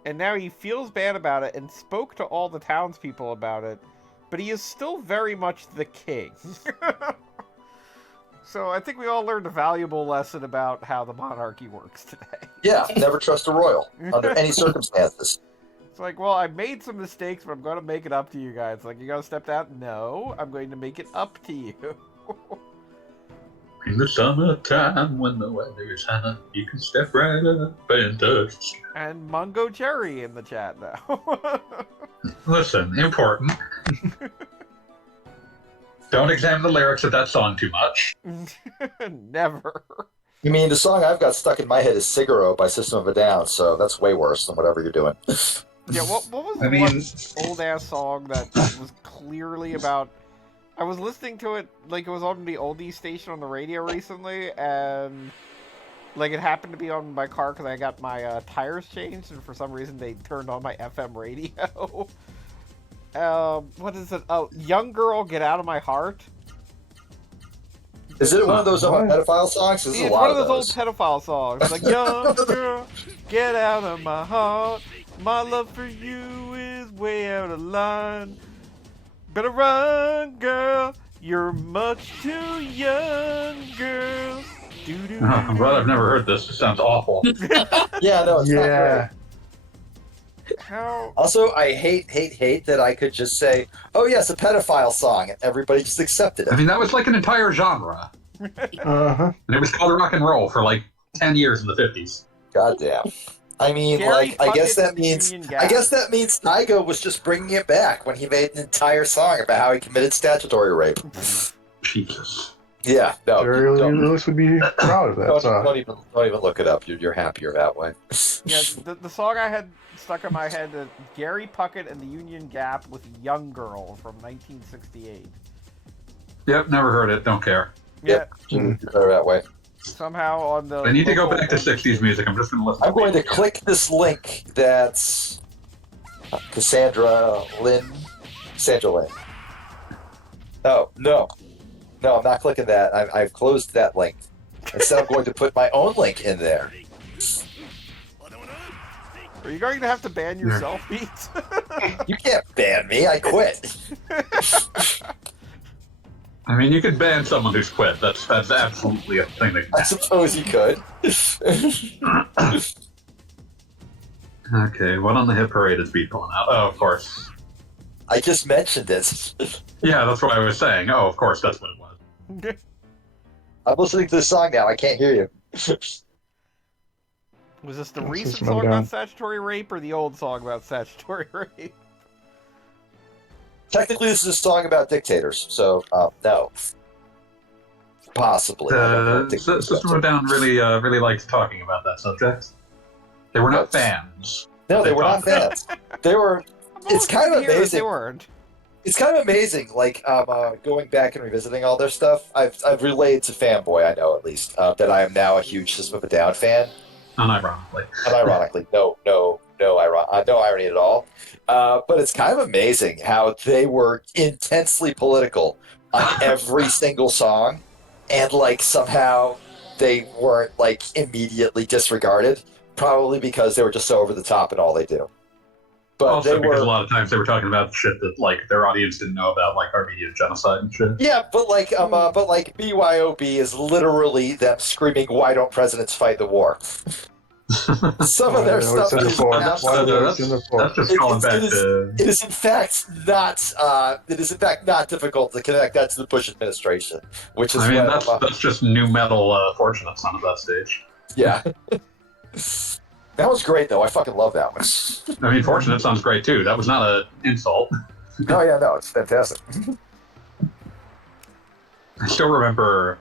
And now he feels bad about it and spoke to all the townspeople about it. But he is still very much the king. So I think we all learned a valuable lesson about how the monarchy works today. Yeah, never trust a royal under any circumstances. It's like, well, I made some mistakes, but I'm going to make it up to you guys. Like, you got to step out? No, I'm going to make it up to you. In the summertime when the weather is hot, you can step right up and touch. And Mungo Jerry in the chat now. Listen, important. Don't examine the lyrics of that song too much. Never. You mean the song I've got stuck in my head is Figaro by System of a Down, so that's way worse than whatever you're doing. Yeah, what was I the mean- one old-ass song that was clearly about... I was listening to it, like, it was on the oldie station on the radio recently, and... Like, it happened to be on my car because I got my tires changed, and for some reason they turned on my FM radio. What is it? Oh, Young Girl, Get Out of My Heart. Is it one of those What? pedophile songs? This is It's a lot one of of those old pedophile songs. It's like, young girl, get out of my heart. My love for you is way out of line. Better run, girl. You're much too young, girl. Doo-doo. I'm glad I've never heard this. It sounds awful. Yeah, no, it's not Yeah. great. How? Also, I hate that I could just say, oh yes, a pedophile song, and everybody just accepted I it. mean, that was like an entire genre. Uh-huh. And it was called rock and roll for like 10 years in the 50s. Goddamn. I mean, Gary I guess Puckett that and the means Union Gap. Tygo was just bringing it back when he made an entire song about how he committed statutory rape. Jesus. Yeah, no, Jerry Lee don't, Lewis would be proud of that don't, song. don't even look it up. You're happier that way. Yeah, the song I had stuck in my head, Gary Puckett and the Union Gap with Young Girl from 1968. Yep, never heard it. Don't care. Yep, you're better that way. Somehow on the I need to go local back to oldies 60s station. music. I'm just going to listen I'm going to music. click this link that's Cassandra Lynn. Oh, no. No, I'm not clicking that. I've closed that link. Instead, I'm going to put my own link in there. Are you going to have to ban yourself, Pete? You can't ban me. I quit. I mean, you could ban someone who's quit. That's absolutely a thing that I suppose you could. Okay, what on the hit parade is Beat pulling out? Oh, of course. I just mentioned it. Yeah, that's what I was saying. Oh, of course, that's what it was. I'm listening to this song now. I can't hear you. Was this the Let's recent listen song down. about statutory rape or the old song about statutory rape? Technically, this is a song about dictators, so no. Possibly. I don't know what dictators System are. of a Down really likes talking about that subject. They were not fans. No, they were not talked about fans. They were. It's kind of Here, They amazing. weren't. It's kind of amazing, like going back and revisiting all their stuff. I've relayed to Fanboy, I know at least, that I am now a huge System of a Down fan. Unironically. Unironically, no irony at all. But it's kind of amazing how they were intensely political on every single song, and like somehow they weren't like immediately disregarded. Probably because they were just so over the top in all they do. But Also, they because were. a lot of times they were talking about shit that like their audience didn't know about, like Armenian genocide and shit. Yeah, but BYOB is literally them screaming, "Why don't presidents fight the war?" Some of their Why stuff don't we is send the That's, Why absolutely. don't we send the that's just calling back to. It is in fact not. It is in fact not difficult to connect that to the Bush administration, which is. I mean, what, that's just new metal fortunate son of that stage. yeah. That was great though. I fucking love that one. I mean, fortunate sounds great too. That was not an insult. Oh yeah, no, it's fantastic. I still remember.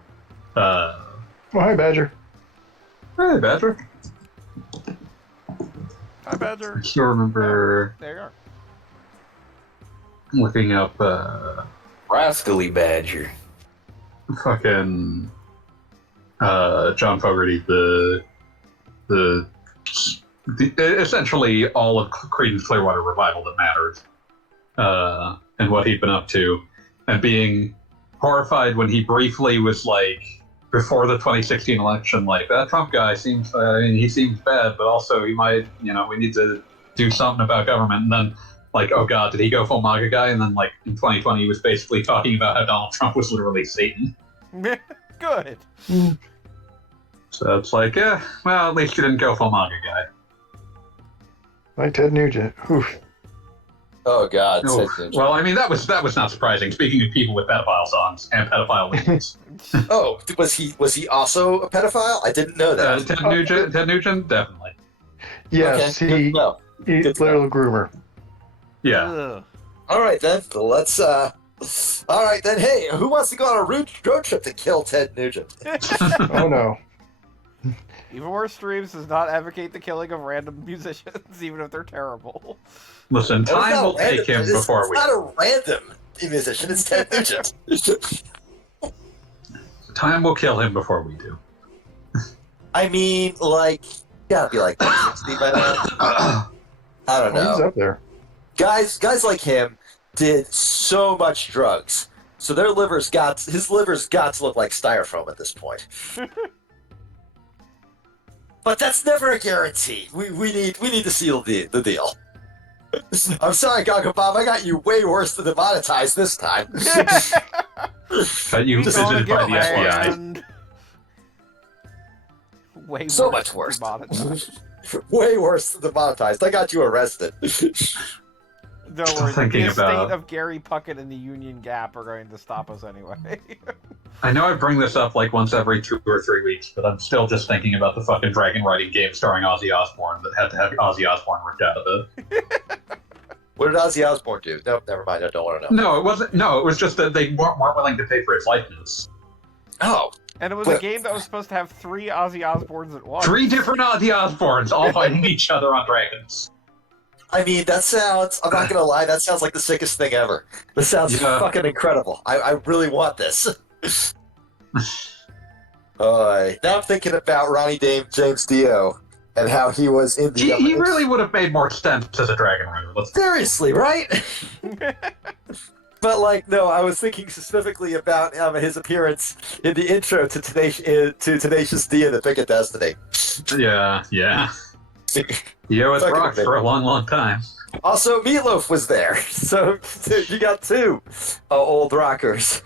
Oh, hi, Badger. Hey, Badger. Hi, Badger. I still remember There you are. looking up Rascally Badger. fucking John Fogerty, the essentially all of Creedence Clearwater Revival that mattered, and what he'd been up to, and being horrified when he briefly was like, before the 2016 election, like, that Trump guy seems, he seems bad, but also he might, we need to do something about government. And then, like, oh god, did he go full MAGA guy? And then, like, in 2020, he was basically talking about how Donald Trump was literally Satan. Good. So it's like, yeah, well, at least you didn't go full MAGA guy. Like Ted Nugent. Oof. Oh god. Oh, Ted Nugent. well, I mean, that was not surprising. Speaking of people with pedophile songs and pedophile leads, Oh, was he also a pedophile? I didn't know that. Ted Nugent, definitely. Yes, Okay, good to know. he's Good to little groomer. Yeah. Ugh. All right then. Let's. All right then. Hey, who wants to go on a road trip to kill Ted Nugent? Oh no. Even Worse Streams does not advocate the killing of random musicians, even if they're terrible. Listen, It's time not will a random- take him it's before we. not a random musician. It's Ted Nugent. Time will kill him before we do. I mean, like, gotta be like 60 by now. I don't Oh, he's know. up there. Guys like him did so much drugs, so his liver's got to look like styrofoam at this point. But that's never a guarantee. We need to seal the deal. I'm sorry, Gaga Bob. I got you way worse than demonetized this time. That you He's gonna visited by get the FBI. banned. Way So worse much than worse. demonetized. Way worse than demonetized. I got you arrested. Don't Still worry, thinking the estate about- of Gary Puckett and the Union Gap are going to stop us anyway. I know I bring this up like once every 2 or 3 weeks, but I'm still just thinking about the fucking dragon riding game starring Ozzy Osbourne that had to have Ozzy Osbourne ripped out of it. What did Ozzy Osbourne do? No, never mind. I don't want to know. No, it wasn't. No, it was just that they weren't willing to pay for his likeness. Oh, And it was a game that was supposed to have 3 Ozzy Osbournes at once. 3 different Ozzy Osbournes all fighting each other on dragons. I mean, that sounds, I'm not going to lie, that sounds like the sickest thing ever. This sounds Yeah. fucking incredible. I really want this. Now I'm thinking about Ronnie James Dio and how he was in the... He really would have made more sense as a dragon rider. Seriously, right? But, like, no, I was thinking specifically about his appearance in the intro to Tenacious D and the Pick of Destiny. Yeah. Yo, it's Fucking rocked for a long, long time. Also, Meatloaf was there, so you got 2 old rockers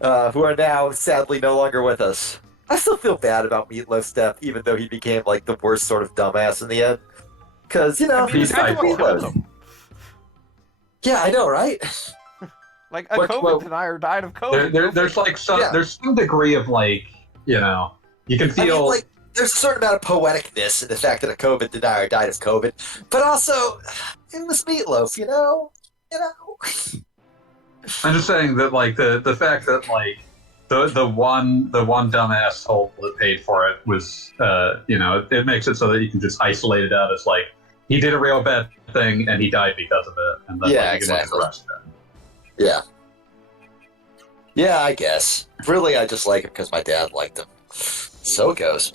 who are now sadly no longer with us. I still feel bad about Meatloaf's death, even though he became like the worst sort of dumbass in the end. Because I mean, he's it's kind of what Meatloaf. killed him. Yeah, I know, right? Like, a COVID denier died of COVID. There's like some Yeah. there's some degree of like, you can I feel mean, like, there's a certain amount of poeticness in the fact that a COVID denier died of COVID, but also it was Meatloaf, you know. I'm just saying that like the fact that like the one dumbass hole that paid for it was it makes it so that you can just isolate it out as like he did a real bad thing and he died because of it, and then Yeah, like, you can look at exactly. the rest of it. Yeah, I guess. Really, I just like him because my dad liked him. So it goes.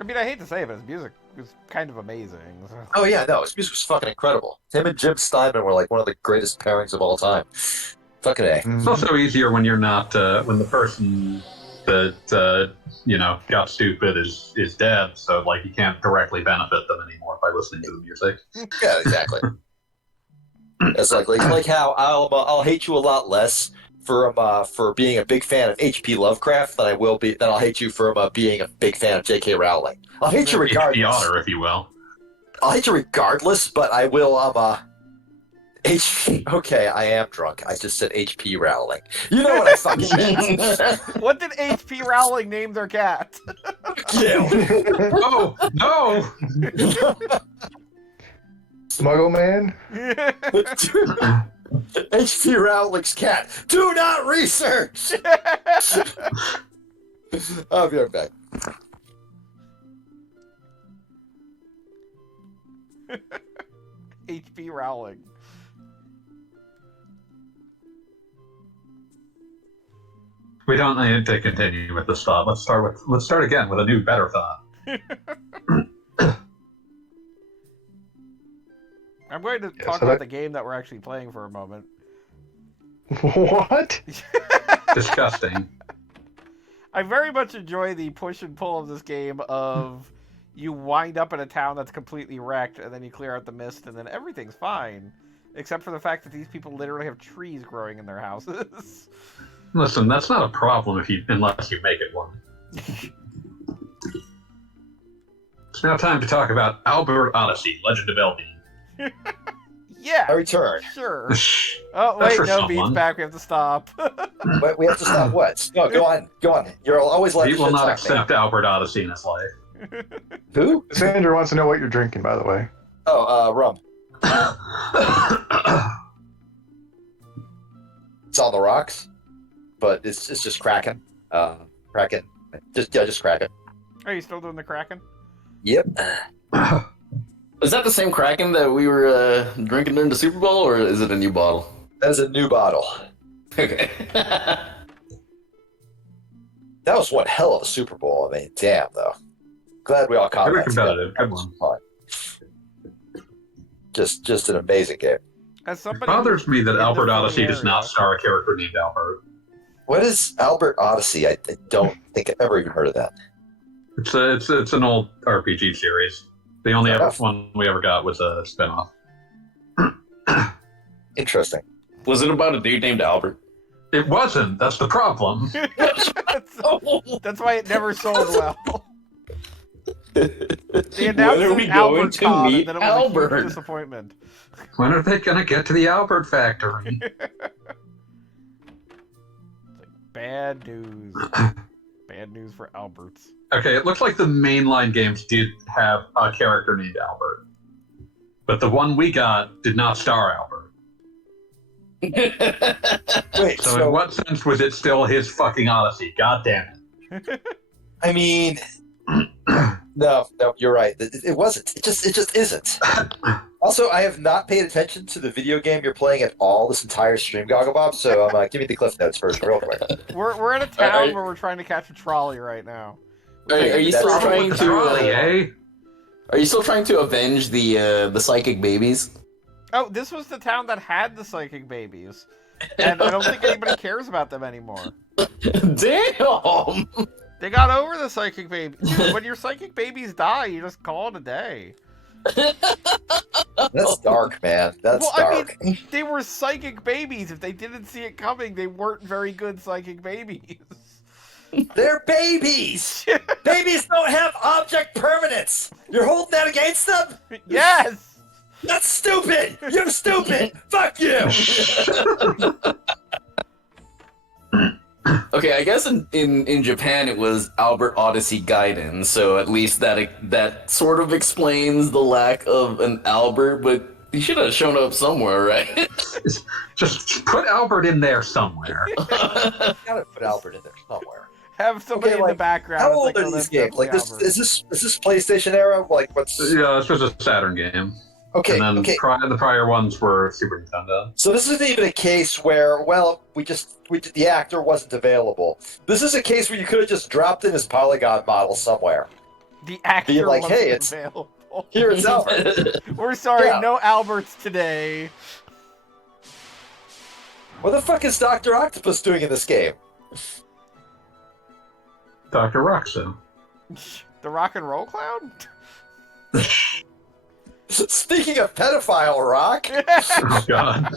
I mean, I hate to say it, but his music was kind of amazing. So. Oh yeah, no, his music was fucking incredible. Him and Jim Steinman were like one of the greatest pairings of all time. Fucking A. It's also easier when you're not when the person that got stupid is dead, so like you can't directly benefit them anymore by listening to the music. Yeah, exactly. It's like how I'll hate you a lot less for being a big fan of H.P. Lovecraft than I'll hate you for being a big fan of J.K. Rowling. I'll hate you H.P. regardless. Otter, if you will. I'll hate you regardless, but I will Okay, I am drunk. I just said H.P. Rowling. You know what I fucking meant. What did H.P. Rowling name their cat? You. Oh no! Smuggle Man? H.P. Rowling's cat. Do not research! I'll be right back. H.P. Rowling. We don't need to continue with this thought. Let's start again with a new, better thought. I'm going to talk so about that- the game that we're actually playing for a moment. What? Disgusting. I very much enjoy the push and pull of this game of you wind up in a town that's completely wrecked, and then you clear out the mist, and then everything's fine. Except for the fact that these people literally have trees growing in their houses. Listen, that's not a problem unless you make it one. It's now time to talk about Albert Odyssey, Legend of Legaia. Yeah, I return. sure. Oh, That's wait, for no, someone. Beat's back. We have to stop. But we have to stop what? No, go on. You're always like He will not accept Albert Odyssey in his life. Who? Sandra wants to know what you're drinking, by the way. Oh, rum. It's on the rocks, but it's just cracking. Cracking. Just cracking. Are you still doing the Kraken? Yep. Is that the same Kraken that we were drinking during the Super Bowl, or is it a new bottle? That is a new bottle. Okay. That was one hell of a Super Bowl. I mean, damn though. Glad we all caught Very that together. competitive. Good one. Fun. Just an amazing game. As It somebody bothers me that in the Albert Philly Odyssey does area- not star a character named Albert. What is Albert Odyssey? I don't think I've ever even heard of that. It's an old RPG series. The only Fair other enough. one we ever got was a spinoff. Interesting. Was it about a dude named Albert? It wasn't. That's the problem. That's why it never sold well. They When announced are an we going Albert to Con, meet and then it was a huge Albert? disappointment. When are they gonna get to the Albert factory? Bad news. Bad news for Alberts. Okay, it looks like the mainline games did have a character named Albert, but the one we got did not star Albert. Wait, So in what sense was it still his fucking Odyssey? God damn I mean, no, you're right. It wasn't. It just isn't. Also, I have not paid attention to the video game you're playing at all this entire stream, Gogglebob. So give me the cliff notes first, real quick. We're in a town where we're trying to catch a trolley right now. Are you still That's trying it. Trolley, to? eh? Are you still trying to avenge the psychic babies? Oh, this was the town that had the psychic babies, and I don't think anybody cares about them anymore. Damn! They got over the psychic baby. Dude, when your psychic babies die, you just call it a day. That's dark, man. That's Well, dark. I mean, they were psychic babies. If they didn't see it coming, they weren't very good psychic babies. They're babies. Babies don't have object permanence. You're holding that against them? Yes! That's stupid. You're stupid. Fuck you. Okay, I guess in Japan it was Albert Odyssey Gaiden, so at least that sort of explains the lack of an Albert, but he should have shown up somewhere, right? Just put Albert in there somewhere. Gotta put Albert in there somewhere. Have somebody in the background. How It's old like, are oh, these that's games? Like definitely this Albert. is this PlayStation era? Like what's Yeah, this was a Saturn game. okay? And then Okay. the prior ones were Super Nintendo. So this isn't even a case where the actor wasn't available. This is a case where you could have just dropped in his polygon model somewhere. The actor Being like, wasn't hey, it's- available. Here it's Albert. We're sorry, Yeah. no Alberts today. What the fuck is Dr. Octopus doing in this game? Dr. Roxo. The rock and roll clown? Speaking of pedophile, Rock. Oh god.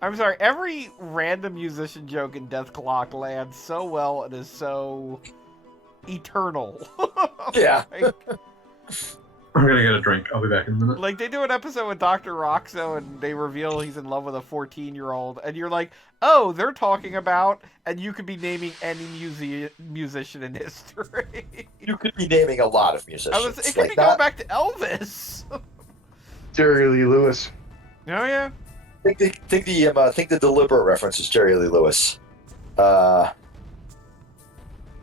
I'm sorry, every random musician joke in Death Clock lands so well and is so eternal. Yeah. I'm gonna get a drink. I'll be back in a minute. Like, they do an episode with Dr. Roxo, and they reveal he's in love with a 14-year-old, and you're like, oh, they're talking about, and you could be naming any musician in history. You could be naming a lot of musicians. It could be going back to Elvis. Jerry Lee Lewis. Oh, yeah. think the deliberate reference is Jerry Lee Lewis.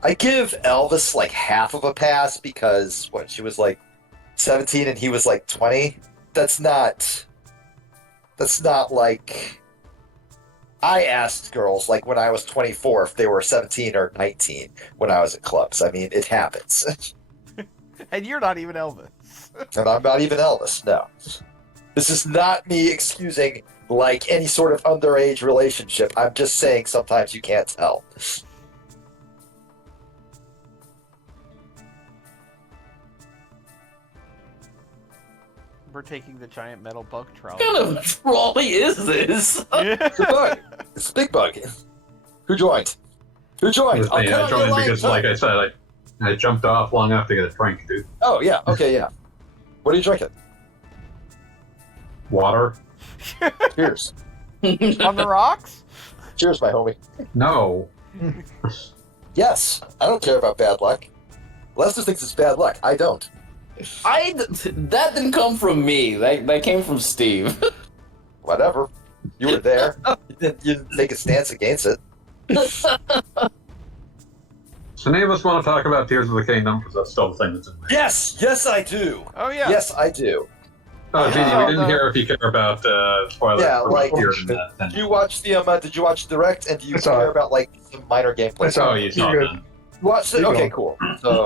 I give Elvis like half of a pass because she was like 17 and he was like 20. That's not like I asked girls like when I was 24 if they were 17 or 19 when I was at clubs. I mean, it happens. And you're not even Elvis. And I'm not even Elvis, no. This is not me excusing like any sort of underage relationship. I'm just saying sometimes you can't tell. We're taking the giant metal bug trolley. What kind of trolley is this? It's a bug. It's a big bug. Who joined? Who joined? I joined because, like I said, I jumped off long enough to get a drink, dude. Oh, yeah. Okay, yeah. What are you drinking? Water? Cheers. On the rocks? Cheers, my homie. No. Yes. I don't care about bad luck. Lester thinks it's bad luck. I don't. That didn't come from me. That came from Steve. Whatever. You were there. You didn't take a stance against it. So any of us want to talk about Tears of the Kingdom? Because that's still the thing that's in there. Yes! Yes, I do. Oh, yeah. Yes, I do. Oh, Jeannie, Oh, we didn't no. hear if you care about spoilers Yeah, for like, Tears in that. Did you watch the direct, and do you I saw care it. about like some minor gameplay? I saw Oh, you saw You're it good. then. You watched it? Keep Okay, going. cool. So,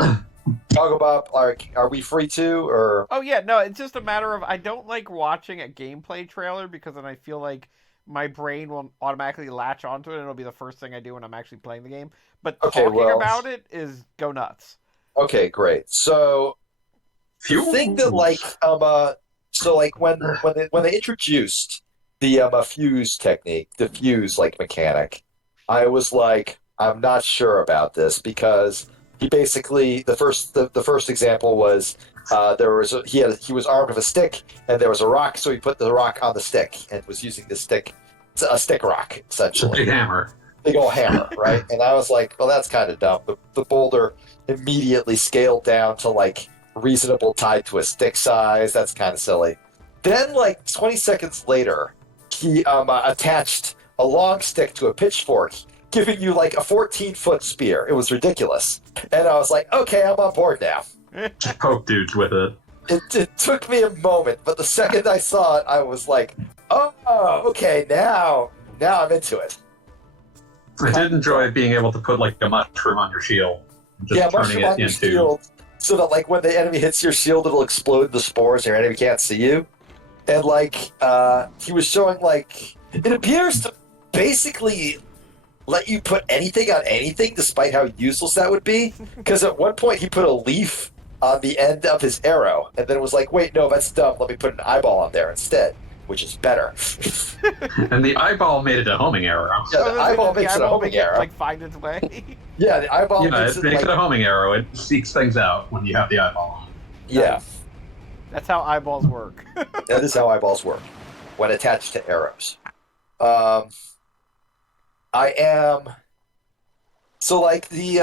Gogglebob, are we free to, or Oh, yeah, no, it's just a matter of I don't like watching a gameplay trailer because then I feel like my brain will automatically latch onto it and it'll be the first thing I do when I'm actually playing the game. But Okay, talking well- about it is go nuts. okay, great. So the thing that like so like when they introduced the fuse technique, the fuse like mechanic, I was like, I'm not sure about this because he basically the first example was he was armed with a stick and there was a rock, so he put the rock on the stick and was using the stick, a stick rock It's a essentially, big hammer. big old hammer, right? And I was like, well, that's kind of dumb. The boulder immediately scaled down to like reasonable tied to a stick size. That's kind of silly. Then, like 20 seconds later, he attached a long stick to a pitchfork, giving you like a 14-foot spear. It was ridiculous. And I was like, okay, I'm on board now. Just poke dudes with it. It took me a moment, but the second I saw it, I was like, oh, okay, now I'm into it. I did enjoy being able to put like a mushroom on your shield, and just turning mushroom it on your into. shield, so that like when the enemy hits your shield, it'll explode the spores, and your enemy can't see you. And like he was showing like it appears to basically let you put anything on anything, despite how useless that would be. Because at one point he put a leaf on the end of his arrow, and then it was like, wait, no, that's dumb. Let me put an eyeball on there instead, which is better. And the eyeball made it a homing arrow. Yeah, the eyeball makes it a homing arrow. Like find its way. Yeah, the eyeball Yeah, makes it makes like, it a homing arrow. It seeks things out when you have the eyeball on. yeah. Nice. That's how eyeballs work. That is how eyeballs work when attached to arrows. I am so like the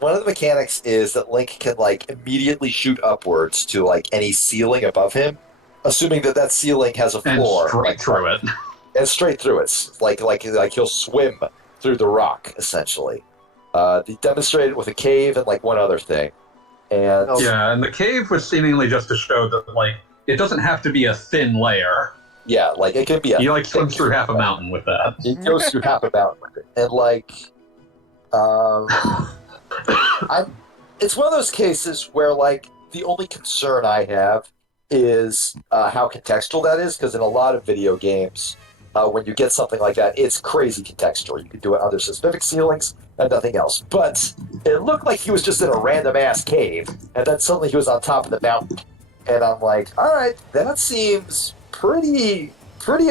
one of the mechanics is that Link can like immediately shoot upwards to like any ceiling above him, assuming that ceiling has a And floor, straight like, through it. and straight through it, like he'll swim through the rock essentially. He demonstrated with a cave and like one other thing, and Yeah, and the cave was seemingly just to show that like it doesn't have to be a thin layer. yeah, like it can be a He like thick swims through half a layer. mountain with that. It goes through half a mountain with it, and like, it's one of those cases where like the only concern I have is how contextual that is, because in a lot of video games, when you get something like that, it's crazy contextual. You can do it under specific ceilings and nothing else. But it looked like he was just in a random ass cave, and then suddenly he was on top of the mountain, and I'm like, all right, that seems pretty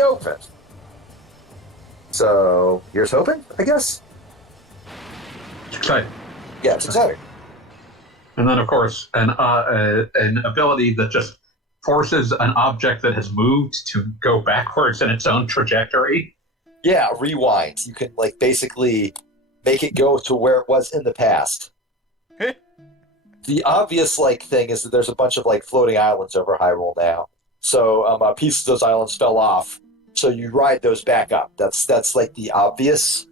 open. So here's hoping, I guess. It's exciting. Yeah, it's exciting. And then, of course, an ability that just forces an object that has moved to go backwards in its own trajectory. Yeah, rewind. You can like basically make it go to where it was in the past. The obvious like thing is that there's a bunch of like floating islands over Hyrule now. So pieces of those islands fell off. So you ride those back up. That's like the obvious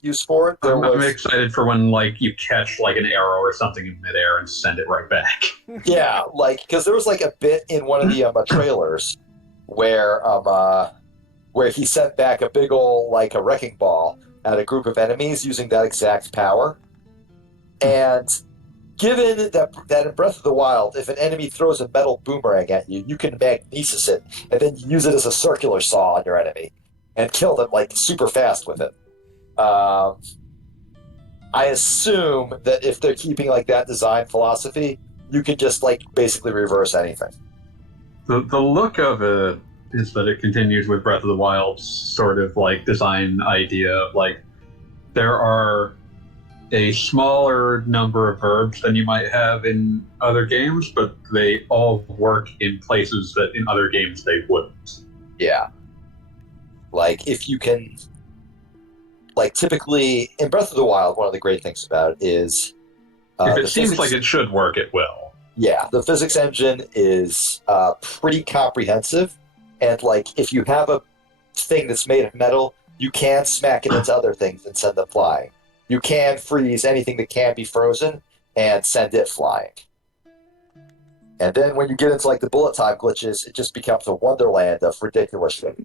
use for it. I'm excited for when like you catch like an arrow or something in midair and send it right back. Yeah, like because there was like a bit in one of the trailers where he sent back a big ol' like a wrecking ball at a group of enemies using that exact power. And given that in Breath of the Wild, if an enemy throws a metal boomerang at you, you can magnesis it and then use it as a circular saw on your enemy and kill them like super fast with it. I assume that if they're keeping like that design philosophy, you can just like basically reverse anything. The look of it is that it continues with Breath of the Wild's sort of like design idea of like there are a smaller number of verbs than you might have in other games, but they all work in places that in other games they wouldn't. Yeah. Like if you can like typically in Breath of the Wild, one of the great things about it is if it seems like it should work, it will. Yeah, the physics engine is pretty comprehensive, and like if you have a thing that's made of metal, you can smack it into other things and send them flying. You can freeze anything that can be frozen and send it flying. And then when you get into like the bullet time glitches, it just becomes a wonderland of ridiculous things.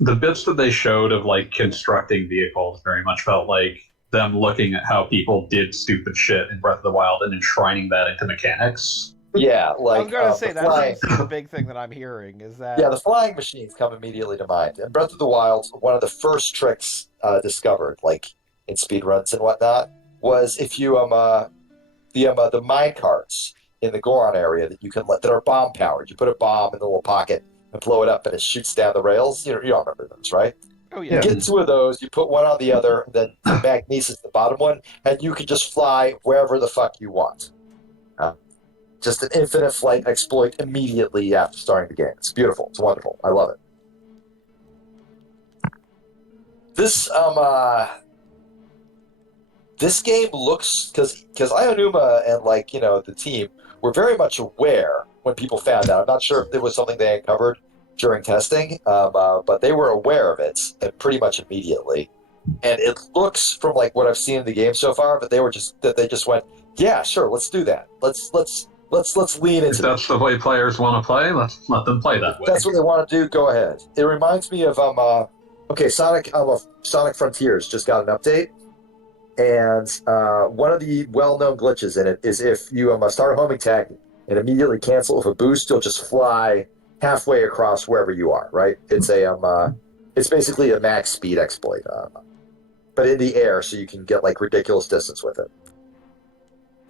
The bits that they showed of like constructing vehicles very much felt like them looking at how people did stupid shit in Breath of the Wild and enshrining that into mechanics. Yeah, like I was going to say that flying... seems to be the big thing that I'm hearing is that. Yeah, the flying machines come immediately to mind. In Breath of the Wild, one of the first tricks discovered, like in speedruns and whatnot, was if you the mine carts in the Goron area that you can let that are bomb powered. You put a bomb in the little pocket and blow it up, and it shoots down the rails. You don't remember those, right? Oh You yeah. get two of those, you put one on the other, then you magnesis the bottom one, and you can just fly wherever the fuck you want. Just an infinite flight exploit immediately after starting the game. It's beautiful. It's wonderful. I love it. This this game looks because Ionuma and the team were very much aware when people found out. I'm not sure if it was something they uncovered during testing, but they were aware of it and pretty much immediately. And it looks from like what I've seen in the game so far that they just went, yeah, sure, let's do that. Let's lean into If that's the way players want to play, let's let them play that way. That's what they want to do. Go ahead. It reminds me of Sonic Frontiers just got an update, and one of the well-known glitches in it is if you start a homing tag and immediately cancel with a boost, you'll just fly halfway across wherever you are. Right? It's it's basically a max speed exploit, but in the air, so you can get like ridiculous distance with it.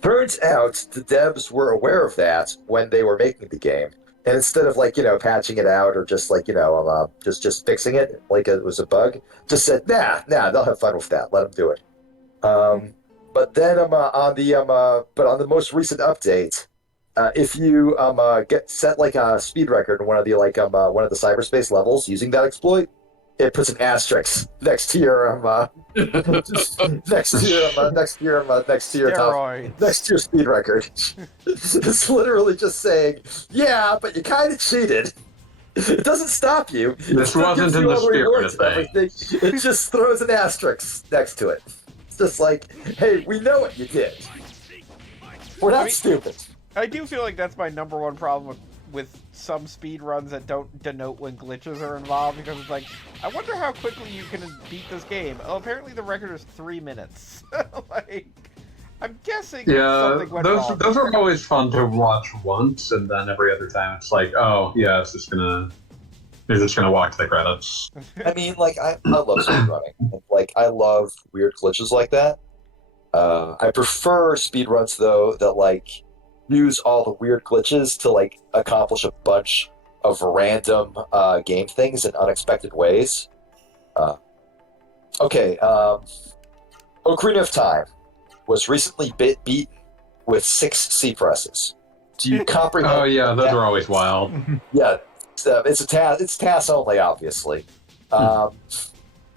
Turns out the devs were aware of that when they were making the game, and instead of patching it out or just just fixing it like it was a bug, just said nah, they'll have fun with that. Let them do it. But then on the most recent update, if you set like a speed record in one of the cyberspace levels using that exploit, it puts an asterisk next to your next to your speed record. It's literally just saying, yeah, but you kind of cheated. It doesn't stop you. This wasn't in the spirit of things. It just throws an asterisk next to it. It's just like, hey, we know what you did. We're not stupid. I do feel like that's my number one problem with some speed runs that don't denote when glitches are involved, because it's like, I wonder how quickly you can beat this game. Oh, apparently the record is 3 minutes. Like, I'm guessing something went wrong. Those are always fun to watch once, and then every other time it's like, oh yeah, it's just gonna walk to the credits. I mean, like, I love speedrunning. Like, I love weird glitches like that. I prefer speedruns though that use all the weird glitches to accomplish a bunch of random game things in unexpected ways. Ocarina of Time was recently beaten with 6 C presses. Do you comprehend? Oh yeah, those are always wild. Yeah, it's TAS only, obviously. But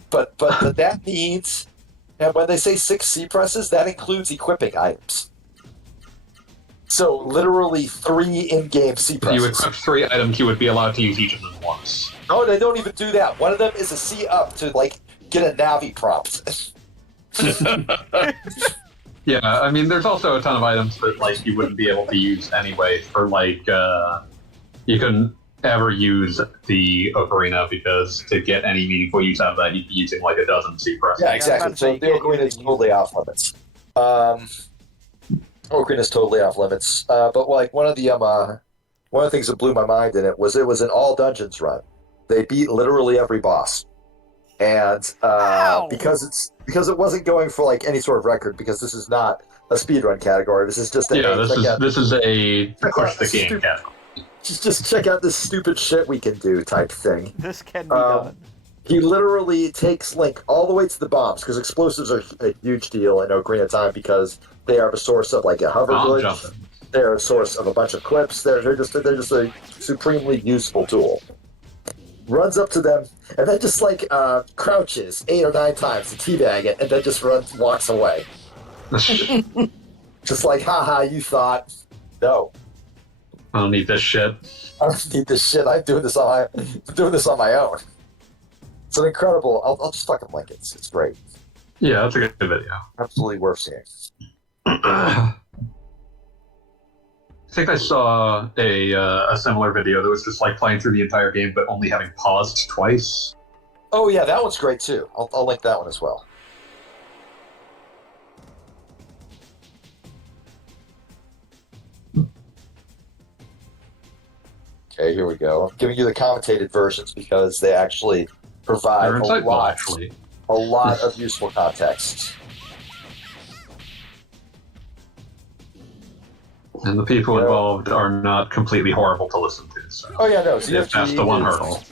that means, and when they say 6 C presses, that includes equipping items. So literally 3 in-game C presses. If you equip 3 items, you would be allowed to use each of them once. Oh, they don't even do that. One of them is a C up to get a Navi prompt. Yeah, I mean, there's also a ton of items that you wouldn't be able to use anyway. For you couldn't ever use the ocarina because to get any meaningful use out of that, you'd be using a dozen C presses. Yeah, exactly. So the ocarina is totally off limits. Ocarina is totally off limits. But one of the things that blew my mind in it was an all dungeons run. They beat literally every boss, and because it wasn't going for any sort of record, because this is not a speedrun category. This is just this is a push the game category. Just check out this stupid shit we can do type thing. This can be done. He literally takes Link all the way to the bombs, because explosives are a huge deal in Ocarina of Time because they are a source of a hover glitch. They're a source of a bunch of clips. They're just a supremely useful tool. Runs up to them and then just crouches 8 or 9 times to teabag it, and then just walks away. Just haha, you thought. No. I don't need this shit. I don't need this shit. I'm doing this on my own. It's an incredible. I'll just fucking link it. It's great. Yeah, that's a good video. Absolutely worth seeing. I think I saw a similar video that was just playing through the entire game, but only having paused twice. Oh yeah, that one's great too. I'll link that one as well. Okay, here we go. I'm giving you the commentated versions because they actually provide a lot of useful context. And the people involved are not completely horrible to listen to. So oh yeah, no. that's the one hurdle.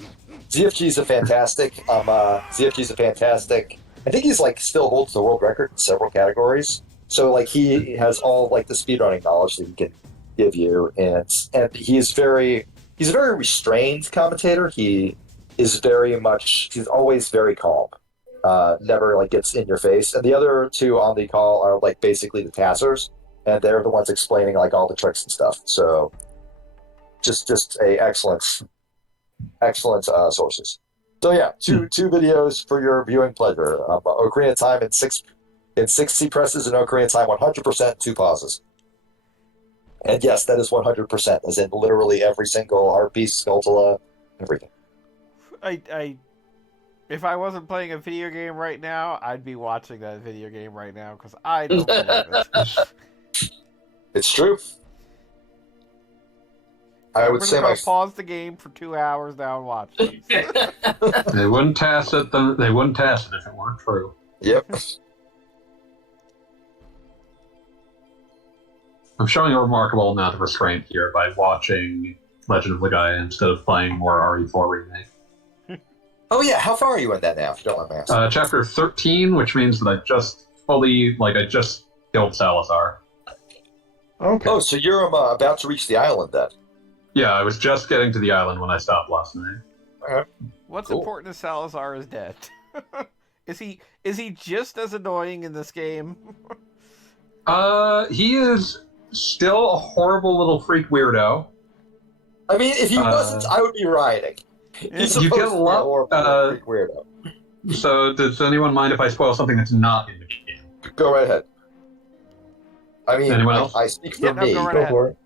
ZFG's a fantastic. ZFG's a fantastic. I think he's like still holds the world record in several categories. So like he has all like the speedrunning knowledge that he can give you, and he's a very restrained commentator. He is he's always very calm. Never like gets in your face. And the other two on the call are like basically the tassers, and they're the ones explaining like all the tricks and stuff. So just a excellent sources. So yeah, two videos for your viewing pleasure. Ocarina of Time in 60 presses, and Ocarina of Time 100%, 2 pauses. And yes, that is 100%, as in literally every single art piece, Skulltula, everything. If I wasn't playing a video game right now, I'd be watching that video game right now because I don't believe it. It's true. I would say pause the game for 2 hours now and watch it. They wouldn't test it. They wouldn't test it if it weren't true. Yep. I'm showing a remarkable amount of restraint here by watching Legend of Legaia instead of playing more RE4 remake. Oh yeah, how far are you in that now? If you don't mind me asking. Chapter 13, which means that I just killed Salazar. Okay. Oh, so you're about to reach the island then? Yeah, I was just getting to the island when I stopped last night. What's important is Salazar is dead. Is he just as annoying in this game? He is still a horrible little freak weirdo. I mean, if he wasn't, I would be rioting. He's You supposed get a to be lot. horrible freak weirdo. So, does anyone mind if I spoil something that's not in the game? Go right ahead. I mean, Anyone else? I speak for me. Go right Go ahead. for it.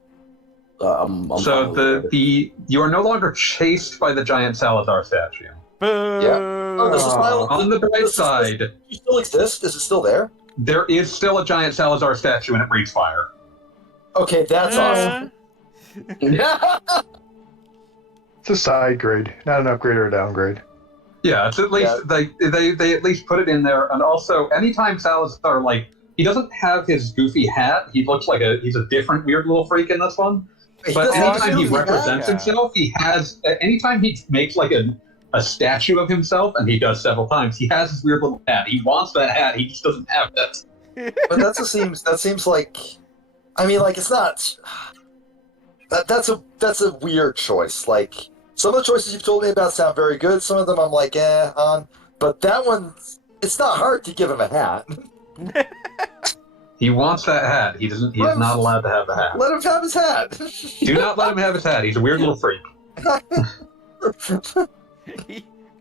I'm So fine with it. you are no longer chased by the giant Salazar statue. Boo! Yeah. Oh, this is On the bright side, Does it still exist? Is it still there? there is still a giant Salazar statue and it breathes fire. Okay, that's awesome. It's a side grade, not an upgrade or a downgrade. Yeah, it's at least they at least put it in there. And also, anytime Salazar he doesn't have his goofy hat, he looks like he's a different weird little freak in this one. But anytime he represents himself, he has. Anytime he makes a statue of himself, and he does several times, he has his weird little hat. He wants that hat, he just doesn't have it. But that seems like, I mean, like it's not. That's a weird choice. Like some of the choices you've told me about sound very good. Some of them I'm like, on. But that one, it's not hard to give him a hat. He wants that hat. He doesn't. He is not allowed to have the hat. Let him have his hat. Do not let him have his hat. He's a weird little freak.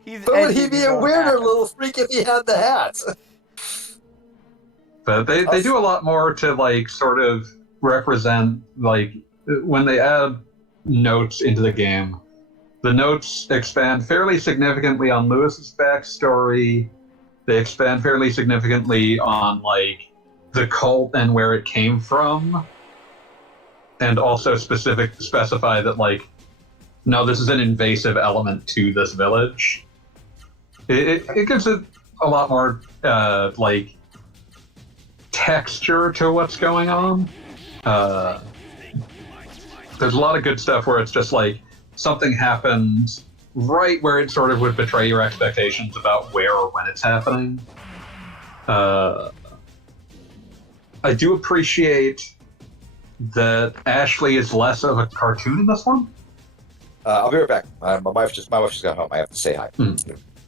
He's But would he be a weirder little freak if he had the hat? But they do a lot more to sort of represent when they add notes into the game. The notes expand fairly significantly on Lewis's backstory. They expand fairly significantly on the cult and where it came from, and also specify that no, this is an invasive element to this village. It gives it a lot more texture to what's going on. There's a lot of good stuff where it's just something happens right where it sort of would betray your expectations about where or when it's happening. I do appreciate that Ashley is less of a cartoon in this one. I'll be right back. My wife just got home. I have to say hi.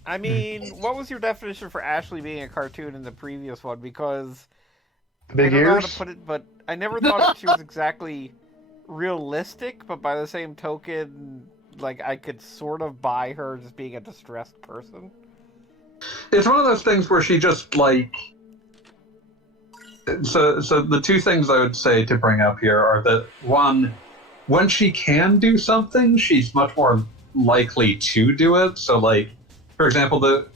I mean, what was your definition for Ashley being a cartoon in the previous one? Because The big I don't know how ears. to put it, but I never thought that she was exactly realistic. But by the same token, I could sort of buy her just being a distressed person. It's one of those things where she just So the two things I would say to bring up here are that one, when she can do something, she's much more likely to do it. So for example, the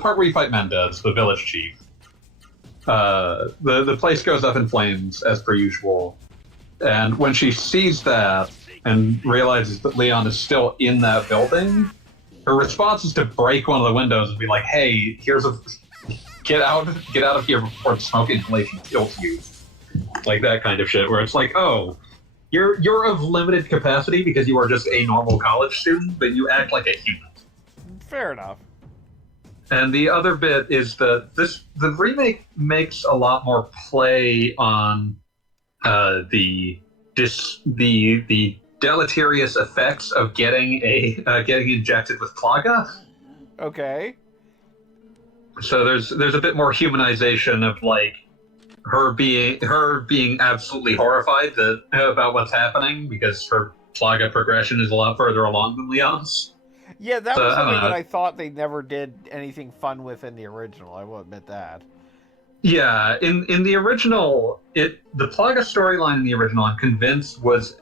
part where you fight Mendez, the village chief, the place goes up in flames as per usual, and when she sees that and realizes that Leon is still in that building, her response is to break one of the windows and be like, "Hey, get out of here before the smoke inhalation kills you." Like that kind of shit, where it's oh, you're of limited capacity because you are just a normal college student, but you act like a human. Fair enough. And the other bit is that the remake makes a lot more play on the deleterious effects of getting injected with Plaga. Okay. So there's a bit more humanization of like her being absolutely horrified about what's happening because her Plaga progression is a lot further along than Leon's. Yeah, that So, was I don't something that know. I thought they never did anything fun with in the original. I will admit that. Yeah, in the original, the Plaga storyline in the original, I'm convinced, was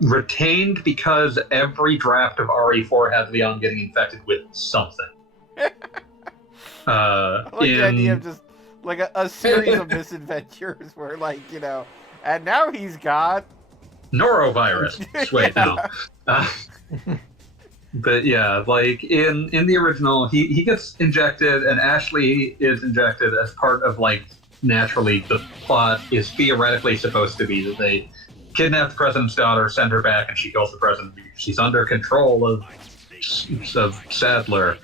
retained because every draft of RE4 had Leon getting infected with something. I like the idea of just like a series of misadventures where, like, you know, and now he's got norovirus. Wait, no. But yeah, like in the original, he gets injected, and Ashley is injected as part of like naturally the plot is theoretically supposed to be that they kidnap the president's daughter, send her back, and she kills the president because she's under control of Sadler.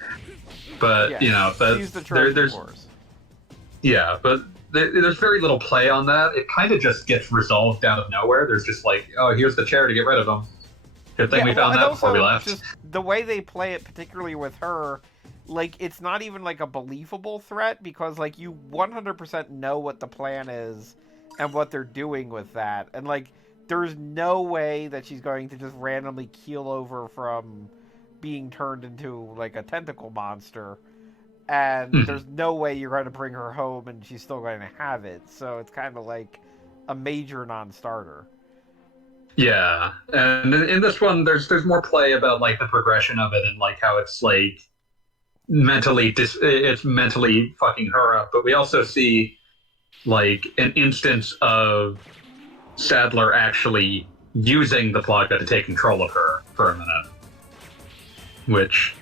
But yeah, you know, but she's the Trojan there's horse. yeah, but there's very little play on that. It kind of just gets resolved out of nowhere. There's just like, oh, here's the chair to get rid of him. Good thing we found and that before we also left. just the way they play it, particularly with her, like it's not even like a believable threat because like you 100% know what the plan is and what they're doing with that, and like there's no way that she's going to just randomly keel over from being turned into like a tentacle monster, and there's no way you're going to bring her home and she's still going to have it. So it's kind of like a major non-starter. Yeah, and in this one, there's more play about like the progression of it and like how it's like it's mentally fucking her up. But we also see like an instance of Sadler actually using the Plaga to take control of her for a minute, which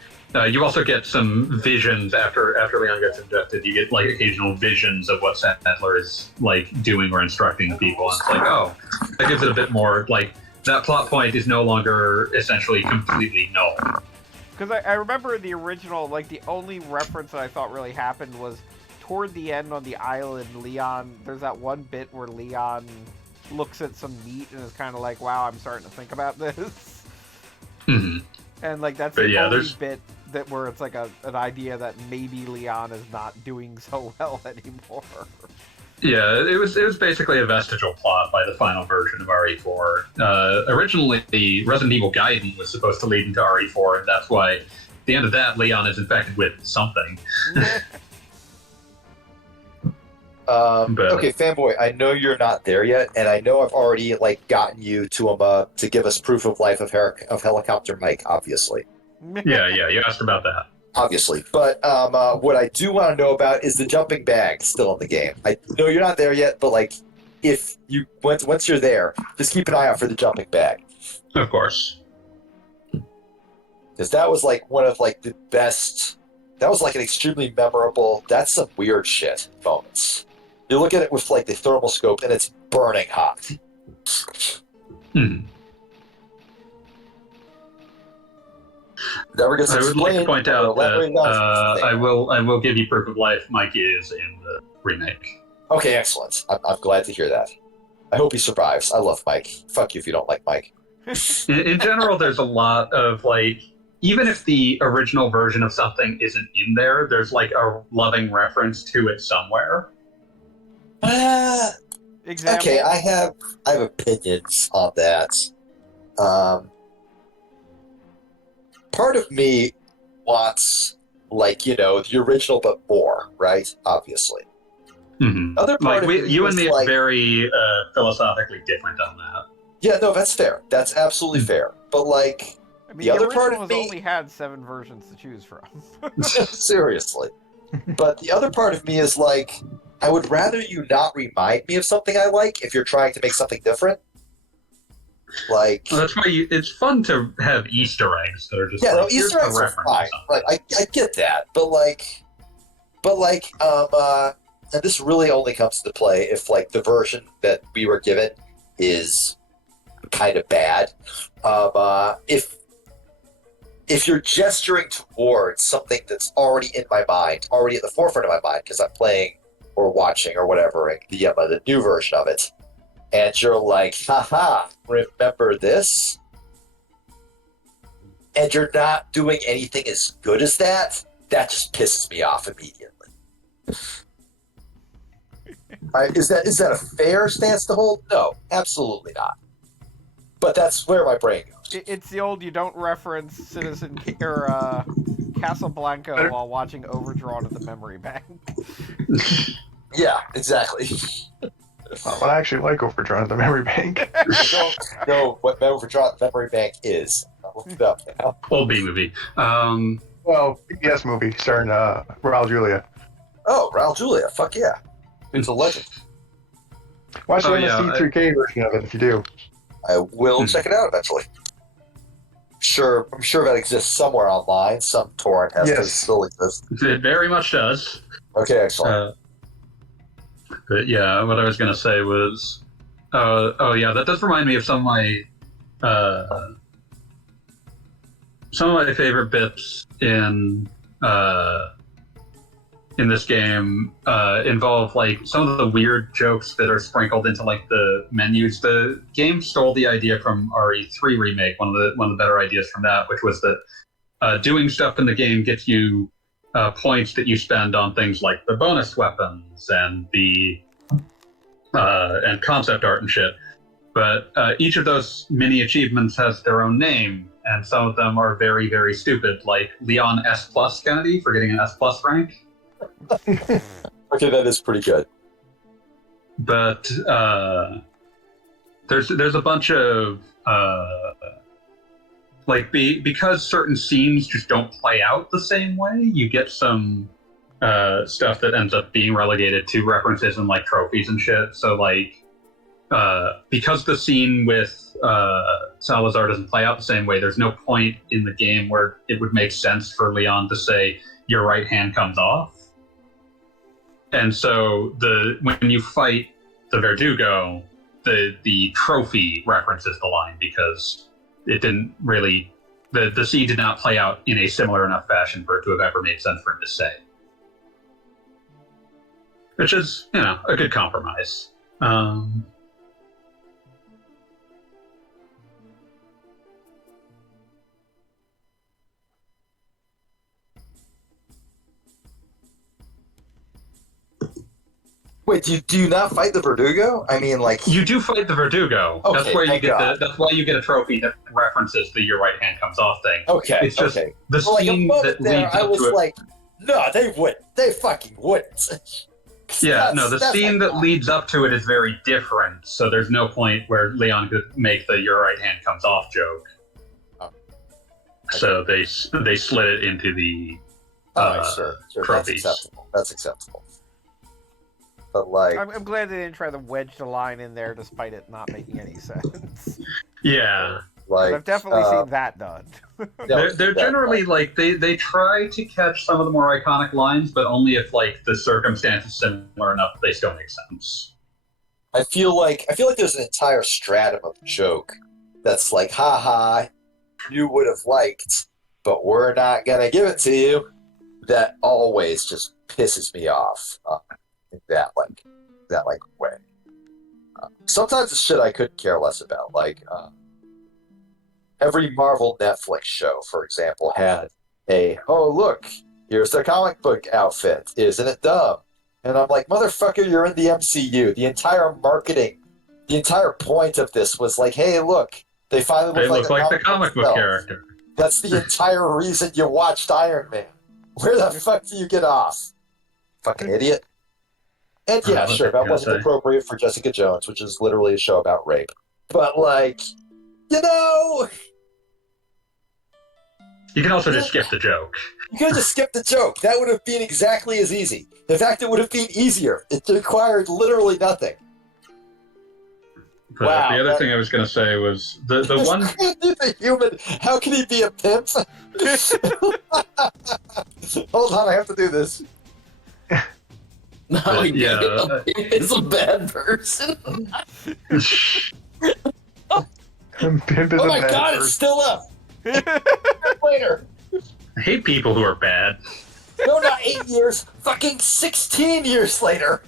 you also get some visions after Leon gets injected. You get like occasional visions of what Sadler is like doing or instructing people, and it's like, oh, that gives it a bit more like that plot point is no longer essentially completely null. Because I remember the original, like the only reference that I thought really happened was toward the end on the island. Leon, there's that one bit where Leon looks at some meat and is kind of like, "Wow, I'm starting to think about this." Mm-hmm. And like that's the only bit that where it's like an idea that maybe Leon is not doing so well anymore. Yeah, it was basically a vestigial plot by the final version of RE4. Originally, the Resident Evil Gaiden was supposed to lead into RE4, and that's why at the end of that, Leon is infected with something. Okay, fanboy, I know you're not there yet, and I know I've already like gotten you to give us proof of life of helicopter Mike, obviously. Yeah, you asked about that. Obviously, but what I do want to know about is the jumping bag still in the game. I know you're not there yet, but like, if you once you're there, just keep an eye out for the jumping bag. Of course, because that was like one of like the best. That was like an extremely memorable. That's some weird shit moments. You look at it with like the thermal scope, and it's burning hot. Never gets I would like to point out that I will will give you proof of life. Mike is in the remake. Okay, excellent. I'm glad to hear that. I hope he survives. I love Mike. Fuck you if you don't like Mike. In general, there's a lot of like, even if the original version of something isn't in there, there's like a loving reference to it somewhere. Example? Okay, I have opinions on that. Part of me wants, like, you know, the original but more, right? Obviously. Mm-hmm. Other part like, of me you and me like, are very philosophically different on that. Yeah, no, that's fair. That's absolutely fair. But like, I mean, the other part of has me only had 7 versions to choose from. seriously. But the other part of me is like, I would rather you not remind me of something I like if you're trying to make something different. Like, well, that's why it's fun to have Easter eggs that are just Easter eggs are fine. Right, I get that, but and this really only comes into play if like the version that we were given is kind of bad. if you're gesturing towards something that's already in my mind, already at the forefront of my mind, because I'm playing or watching or whatever the new version of it, and you're like, haha, remember this? And you're not doing anything as good as that, that just pisses me off immediately. Is that a fair stance to hold? No, absolutely not. But that's where my brain goes. It's the old you don't reference or Casablanca while watching Overdrawn at the memory bank. Yeah, exactly. Well, I actually like Overdrawn at the memory bank. I don't know what Overdrawn Memory Bank is. I'll look it up now. Old B movie. Well, PBS movie starring Raul Julia. Oh, Raul Julia. Fuck yeah. It's a legend. Watch the Oh, yeah, MST3K version of it if you do. I will check it out eventually. I'm sure that exists somewhere online. Some torrent has to still exist. It very much does. Okay, excellent. But yeah, what I was going to say was, that does remind me of some of my favorite bits in this game involve like some of the weird jokes that are sprinkled into like the menus. The game stole the idea from RE3 remake, one of the better ideas from that, which was that doing stuff in the game gets you points that you spend on things like the bonus weapons and the and concept art and shit. But each of those mini achievements has their own name, and some of them are very, very stupid, like Leon S Plus Kennedy for getting an S Plus rank. Okay, that is pretty good. But there's a bunch of because certain scenes just don't play out the same way, you get some stuff that ends up being relegated to references and like trophies and shit. So like because the scene with Salazar doesn't play out the same way, there's no point in the game where it would make sense for Leon to say your right hand comes off. And so when you fight the Verdugo, the trophy references the line because it didn't really the scene did not play out in a similar enough fashion for it to have ever made sense for him to say. Which is, a good compromise. Wait, do you not fight the Verdugo? I mean, like you do fight the Verdugo. Okay, that's where you thank get God. that's why you get a trophy that references the your right hand comes off thing. Okay, It's just okay. the For like a scene moment that there, leads I up was to it. like, no, they wouldn't. They fucking wouldn't. Yeah, no, the That's scene like that leads up to it is very different, so there's no point where Leon could make the your right hand comes off joke. Oh. So they slid it into the Sure, that's trophies. acceptable. That's acceptable. But like, I'm glad they didn't try to wedge the line in there despite it not making any sense. Yeah. like I've definitely seen that done. They're generally like they try to catch some of the more iconic lines, but only if like the circumstance is similar enough that they still make sense. I feel like there's an entire stratum of joke that's like, haha, you would have liked, but we're not gonna give it to you. That always just pisses me off in that way. Sometimes it's shit I couldn't care less about. Like every Marvel Netflix show, for example, had oh look, here's the comic book outfit. Isn't it dumb? And I'm like, motherfucker, you're in the MCU. The entire marketing, the entire point of this was like, hey, look, they finally They look look like the comic book themselves. character. That's the entire reason you watched Iron Man. Where the fuck do you get off? Fucking idiot. And yeah, What was sure, I that gonna wasn't say? appropriate for Jessica Jones, which is literally a show about rape. But like, you know, You can also just skip the joke. you could have just skipped the joke. That would have been exactly as easy. In fact, it would have been easier. It required literally nothing. But Wow, the other that- thing I was going to say was the one. He's a human. How can he be a pimp? Hold on, I have to do this. No, I get Yeah. it. It's a bad person. Pimp is Oh a my bad god, person. it's still up. later. I hate people who are bad. No, not 8 years. Fucking 16 years later.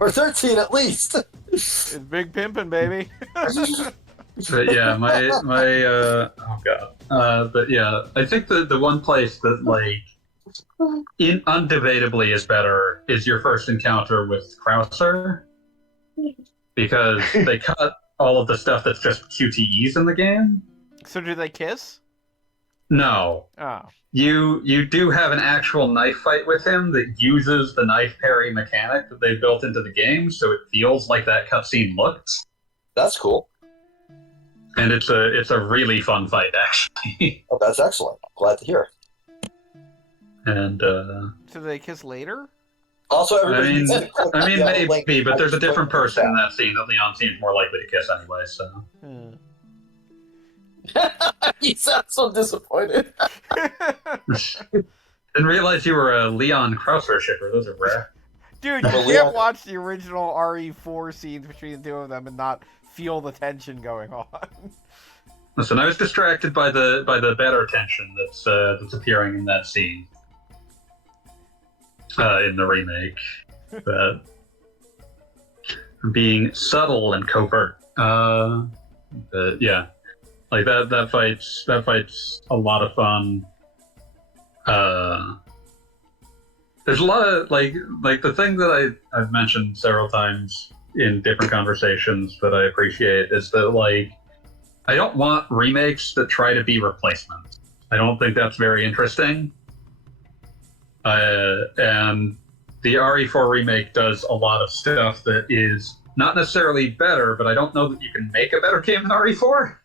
Or 13 at least. It's big pimping, baby. But yeah, oh god. But yeah, I think the one place that like undebatably is better is your first encounter with Krauser, because they cut all of the stuff that's just QTEs in the game. So do they kiss? No. Oh. You do have an actual knife fight with him that uses the knife parry mechanic that they built into the game, so it feels like that cutscene looked. That's cool. And it's a really fun fight, actually. Oh, that's excellent. I'm glad to hear. And So they kiss later? Also, everybody I mean, needs to click the yellow link. maybe, but there's a different Click person in that. that scene that Leon seems more likely to kiss anyway. So You sound so disappointed. didn't realize you were a Leon Krauser shipper. Those are rare. Dude, you Well, can't Leon- watch the original RE4 scenes between the two of them and not feel the tension going on. Listen, I was distracted by the better tension that's appearing in that scene in the remake. But being subtle and covert. But yeah, like that fight's a lot of fun. There's a lot of like the thing that I've mentioned several times in different conversations that I appreciate is that like I don't want remakes that try to be replacements. I don't think that's very interesting. And the RE4 remake does a lot of stuff that is not necessarily better, but I don't know that you can make a better game than RE4.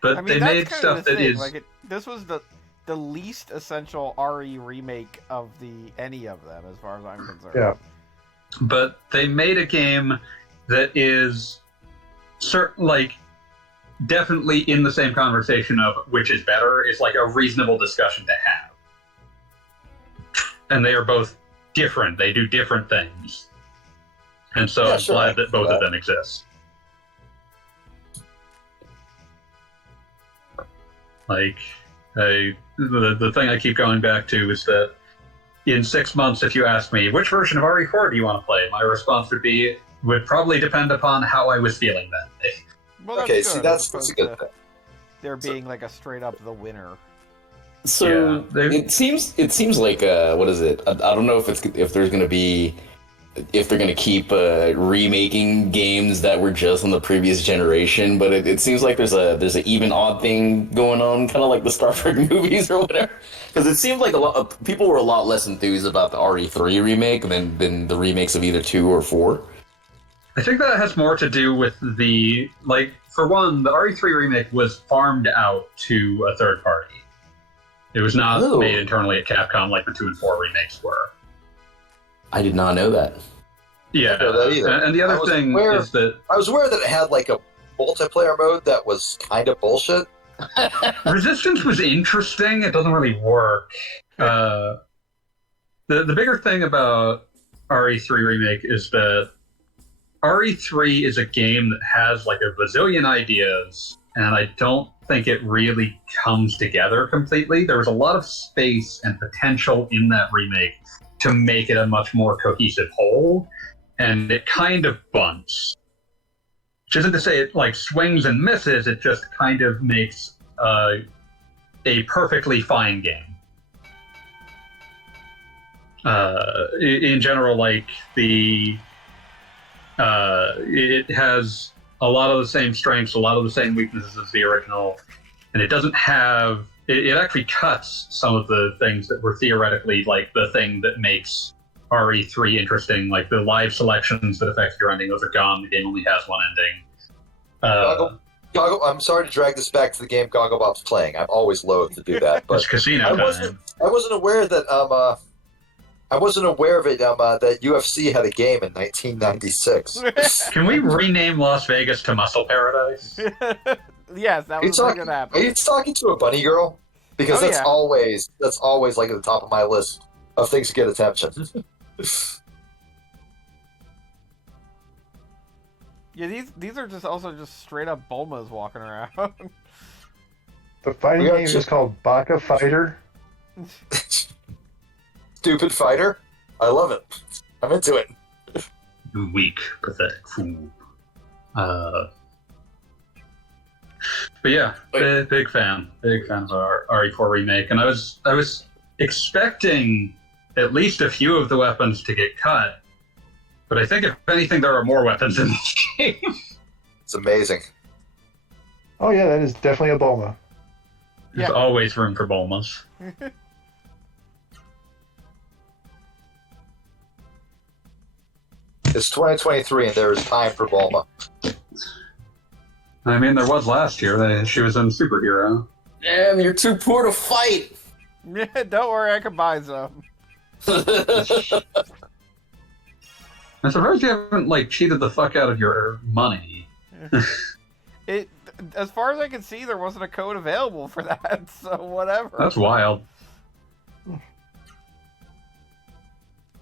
But I mean, they that's made kind stuff of the that thing. is Like this was the least essential RE remake of any of them, as far as I'm concerned. Yeah. but they made a game that is like definitely in the same conversation of which is better is like a reasonable discussion to have. And they are both different. They do different things. And so Yeah, I'm sure, glad that both of them exist. Like, the thing I keep going back to is that in 6 months, if you ask me, which version of RE4 do you want to play? My response would probably depend upon how I was feeling that day. Well, that's Okay, good, see, as that's opposed a good to thing. there being like a straight up the winner. So Yeah, they- it seems like what is it? I don't know if there's gonna be if they're gonna keep remaking games that were just on the previous generation, but it seems like there's an even odd thing going on, kind of like the Star Trek movies or whatever. Because it seems like a lot of people were a lot less enthused about the RE3 remake than the remakes of either 2 or 4. I think that has more to do with for one, the RE3 remake was farmed out to a third party. It was not Oh. made internally at Capcom like the 2 and 4 remakes were. I did not know that. Yeah, I didn't know that either. and the I other was thing aware- is that I was aware that it had like a multiplayer mode that was kind of bullshit. Resistance was interesting. It doesn't really work. The bigger thing about RE3 remake is that RE3 is a game that has like a bazillion ideas, and I don't think it really comes together completely. There was a lot of space and potential in that remake to make it a much more cohesive whole, and it kind of bunts. Which isn't to say it like swings and misses, it just kind of makes a perfectly fine game. In general, like it has a lot of the same strengths, a lot of the same weaknesses as the original, and it doesn't have. It actually cuts some of the things that were theoretically like the thing that makes RE3 interesting, like the live selections that affect your ending. Those are gone. The game only has one ending. Goggle, I'm sorry to drag this back to the game Gogglebop's playing. I'm always loath to do that, but It's casino I time. wasn't aware that I wasn't aware of it that UFC had a game in 1996. Can we rename Las Vegas to Muscle Paradise? Yes, that Are you was talking? gonna Are happen. you talking to a bunny girl? Because Oh, that's yeah. always like at the top of my list of things to get attention. Yeah, these are just also just straight up Bulmas walking around. The fighting game is called Baka Fighter. Stupid fighter. I love it. I'm into it. You weak, pathetic fool. But yeah, big fan of our RE4 remake, and I was expecting at least a few of the weapons to get cut, but I think if anything, there are more weapons in this game. It's amazing. Oh yeah, that is definitely a Bulma. There's always room for Bulmas. It's 2023 and there is time for Bulma. I mean, there was last year. She was in Superhero. Man, you're too poor to fight. Don't worry, I can buy some. I'm surprised you haven't cheated the fuck out of your money. As far as I can see, there wasn't a code available for that, so whatever. That's wild.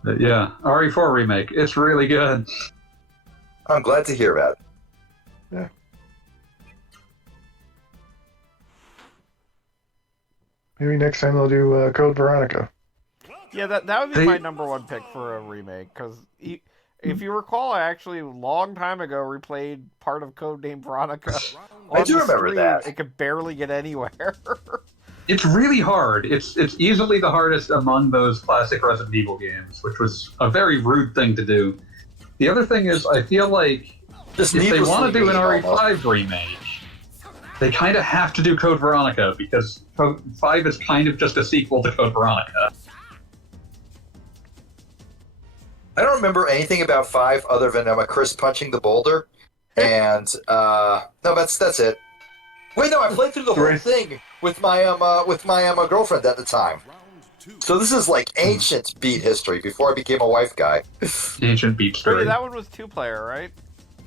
But yeah, RE4 remake. It's really good. I'm glad to hear that. Yeah. Maybe next time they'll do Code Veronica. Yeah, that would be my number one pick for a remake, because if you recall, I actually, a long time ago, replayed part of Codename Veronica. I do remember that. It could barely get anywhere. It's really hard. It's easily the hardest among those classic Resident Evil games, which was a very rude thing to do. The other thing is, I feel like Just if they want to do an RE5 almost. remake, they kind of have to do Code Veronica, because Code 5 is kind of just a sequel to Code Veronica. I don't remember anything about 5 other than Chris punching the boulder, and no, that's it. Wait, no, I played through the whole thing with my girlfriend at the time. So this is like ancient beat history before I became a wife guy. Ancient Beat Story. Wait, that one was 2-player, right?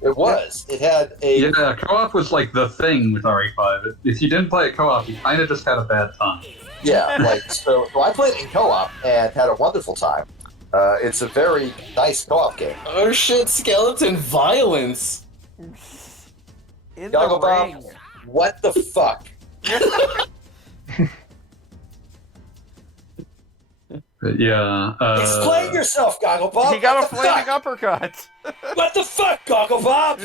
It was. It had a. Yeah, co-op was the thing with RE5. If you didn't play it co-op, you kind of just had a bad time. Yeah, so I played it in co-op and had a wonderful time. It's a very nice co-op game. Oh shit, skeleton violence. In Goggle the Bob, ring. what the fuck? But yeah. Explain yourself, Goggle Bob. He got a What the flaming fuck? uppercut. What the fuck, Goggle Bob?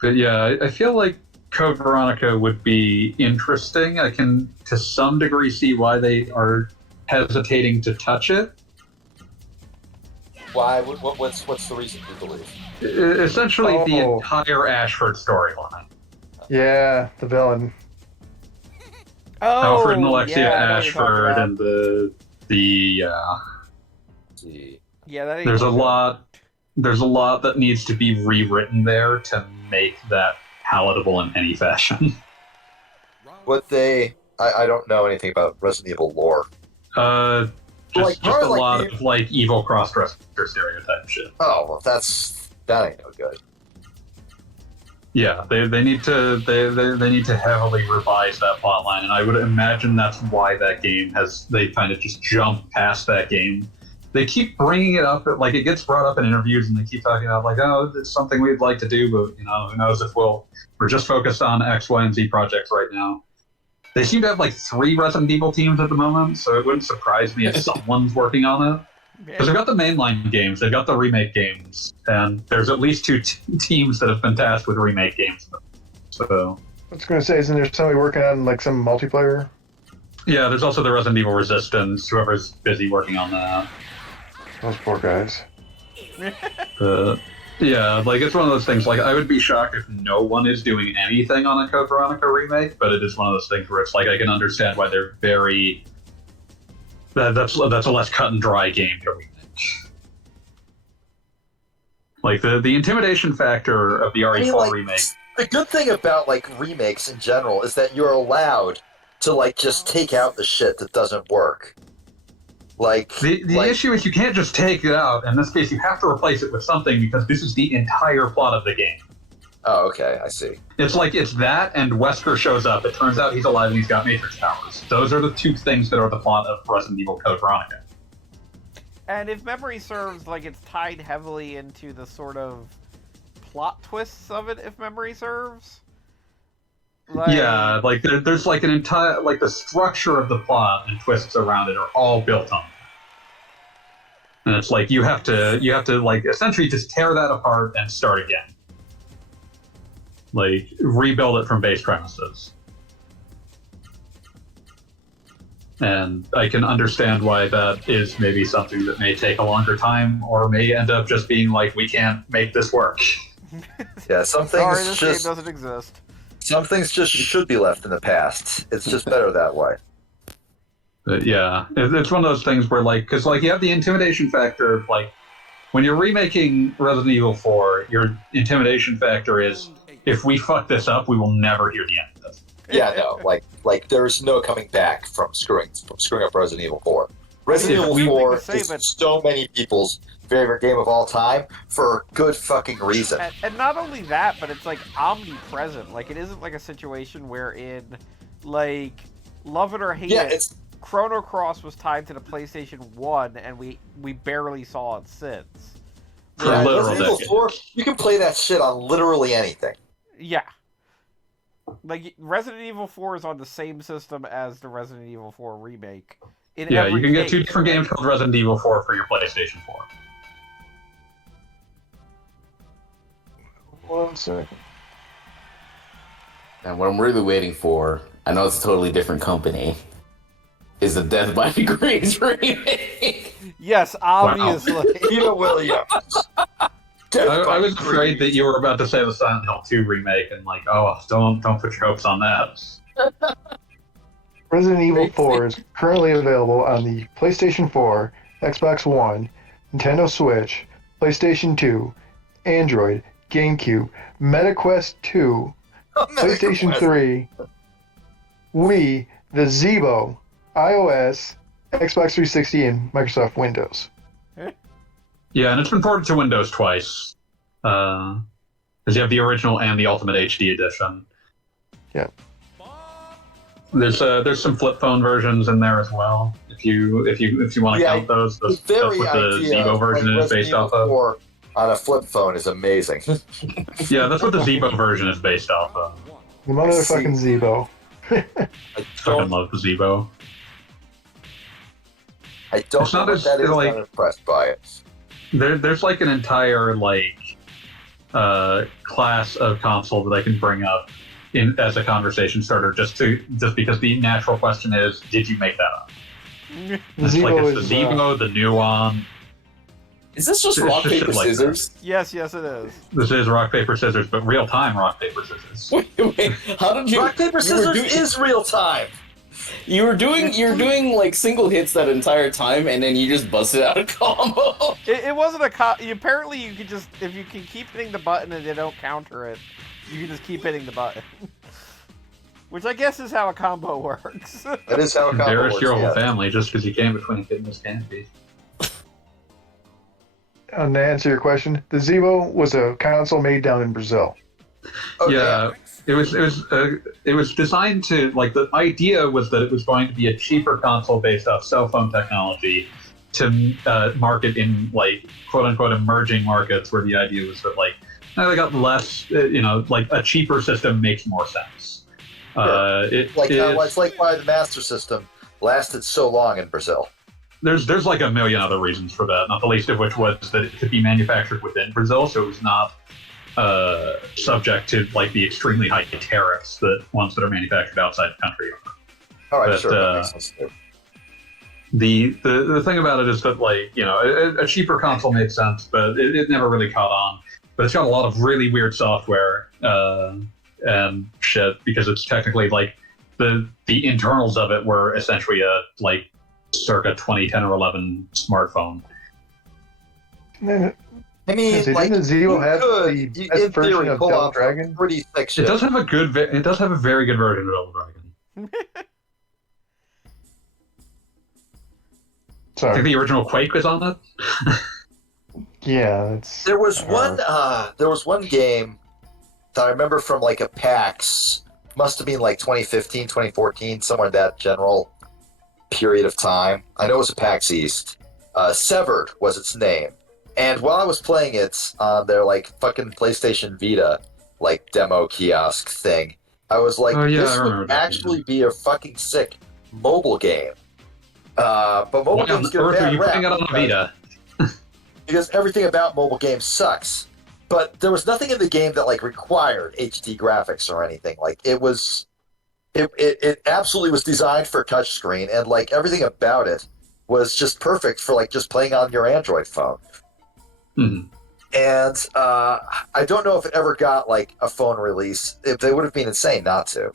But yeah, I feel like Code Veronica would be interesting. I can, to some degree, see why they are hesitating to touch it. Why? What's the reason you believe? Essentially, the Oh. entire Ashford storyline. Yeah, the villain. Oh, Alfred and Alexia yeah, I know what you're talking Ashford about. and the See. Yeah, that ain't there's a gonna go. lot that needs to be rewritten there to make that palatable in any fashion. I don't know anything about Resident Evil lore. Just a probably lot of evil cross-dresser stereotype shit. Oh, well, that ain't no good. Yeah, they need to heavily revise that plotline, and I would imagine that's why that game they kind of just jump past that game. They keep bringing it up, it gets brought up in interviews, and they keep talking about oh, it's something we'd like to do, but who knows if we're just focused on X, Y, and Z projects right now. They seem to have 3 Resident Evil teams at the moment, so it wouldn't surprise me if someone's working on it. Because they've got the mainline games, they've got the remake games, and there's at least 2 teams that have been tasked with remake games. So, I was going to say, isn't there somebody working on some multiplayer? yeah, there's also the Resident Evil Resistance, whoever's busy working on that. Those poor guys. Yeah, it's one of those things, I would be shocked if no one is doing anything on a Code Veronica remake, but it is one of those things where it's I can understand why they're very... That's a less cut and dry game to remake. The intimidation factor of the RE4 remake. The good thing about remakes in general is that you're allowed to just take out the shit that doesn't work. The issue is you can't just take it out. In this case, you have to replace it with something because this is the entire plot of the game. Oh, okay, I see. It's it's that and Wesker shows up. It turns out he's alive and he's got Matrix powers. Those are the 2 things that are the plot of Resident Evil Code Veronica. And if memory serves, it's tied heavily into the sort of plot twists of it, if memory serves. Yeah, like there's like an entire like the structure of the plot and twists around it are all built on. And it's like you have to like essentially just tear that apart and start again. Like rebuild it from base premises. And I can understand why that is maybe something that may take a longer time or may end up just being like, we can't make this work. Yeah, some Sorry, things this just game doesn't exist. some things just should be left in the past. It's just better that way. But yeah, it's one of those things where like, because like you have the intimidation factor of like, when you're remaking Resident Evil 4, your intimidation factor is, if we fuck this up, we will never hear the end of this. Yeah, no, like there's no coming back from screwing up Resident Evil 4. Resident Evil 4 is so many people's favorite game of all time for good fucking reason. And not only that, but it's like omnipresent. Like it isn't like a situation wherein, like, love it or hate it, Chrono Cross was tied to the PlayStation 1, and we barely saw it since. Yeah, Resident Evil 4, you can play that shit on literally anything. Yeah. Like, Resident Evil 4 is on the same system as the Resident Evil 4 remake. Yeah, you can get two different games called Resident Evil 4 for your PlayStation 4. 1 second. And what I'm really waiting for, I know it's a totally different company, is the Death by Degrees remake. Yes, obviously. Wow. Peter Williams. I was afraid that you were about to say the Silent Hill 2 remake, and like, oh, don't put your hopes on that. Resident Evil 4 is currently available on the PlayStation 4, Xbox One, Nintendo Switch, PlayStation 2, Android, GameCube, MetaQuest 2, PlayStation 3, Wii, the Zeebo, iOS, Xbox 360, and Microsoft Windows. Yeah, and it's been ported to Windows twice. Because you have the original and the Ultimate HD edition. Yeah. There's some flip phone versions in there as well. If you want to count those, that's what the Zeebo version is based off of. On a flip phone is amazing. Yeah, that's what the Zeebo version is based off of. The motherfucking Zeebo. I fucking love the Zeebo. I don't know what that is. I'm not impressed by it. There's like an entire like class of console that I can bring up as a conversation starter, just because the natural question is, did you make that up? It's like it's the Zeebo, the Nuon. Is this just rock, paper, scissors? Yes, it is. This is rock, paper, scissors, but real time rock, paper, scissors. Wait, how did you? Rock, paper, scissors is real time. You were doing like single hits that entire time, and then you just busted out a combo. It wasn't a apparently you could just, if you can keep hitting the button and they don't counter it, you can just keep hitting the button. Which I guess is how a combo works. That is how a combo works. Embarrass your whole family just because you came between fitness and beef. And to answer your question, the Zeebo was a console made down in Brazil. Okay. Yeah, it was designed to, like, the idea was that it was going to be a cheaper console based off cell phone technology to market in, like, quote unquote emerging markets, where the idea was that, like, they got less, like a cheaper system makes more sense. It's like why the Master System lasted so long in Brazil. There's like a million other reasons for that, not the least of which was that it could be manufactured within Brazil, so it was not subject to like the extremely high tariffs that ones that are manufactured outside the country are. All right, sure, that makes sense too. The thing about it is that, like, a cheaper console made sense, but it never really caught on. But it's got a lot of really weird software and shit, because it's technically like the internals of it were essentially a like circa 2010 or 11 smartphone. I mean, like, didn't the Zeebo have the best in version theory, of pull Double off Dragon? pretty thick shit. It does have a very good version of Double Dragon. I Sorry. think the original Quake was on it. Yeah, it's There was one game that I remember from like a PAX. Must have been like 2015, 2014, somewhere in that general period of time. I know it was a PAX East. Severed was its name. And while I was playing it on their like fucking PlayStation Vita like demo kiosk thing, I was like, Oh, yeah, I this remember would that actually game. be a fucking sick mobile game. But mobile Why on games get a earth are bad you putting rap it on a Vita? because everything about mobile games sucks. But there was nothing in the game that like required HD graphics or anything. Like it absolutely was designed for touchscreen, and like everything about it was just perfect for like just playing on your Android phone. Hmm. And I don't know if it ever got like a phone release. If they would have been insane not to,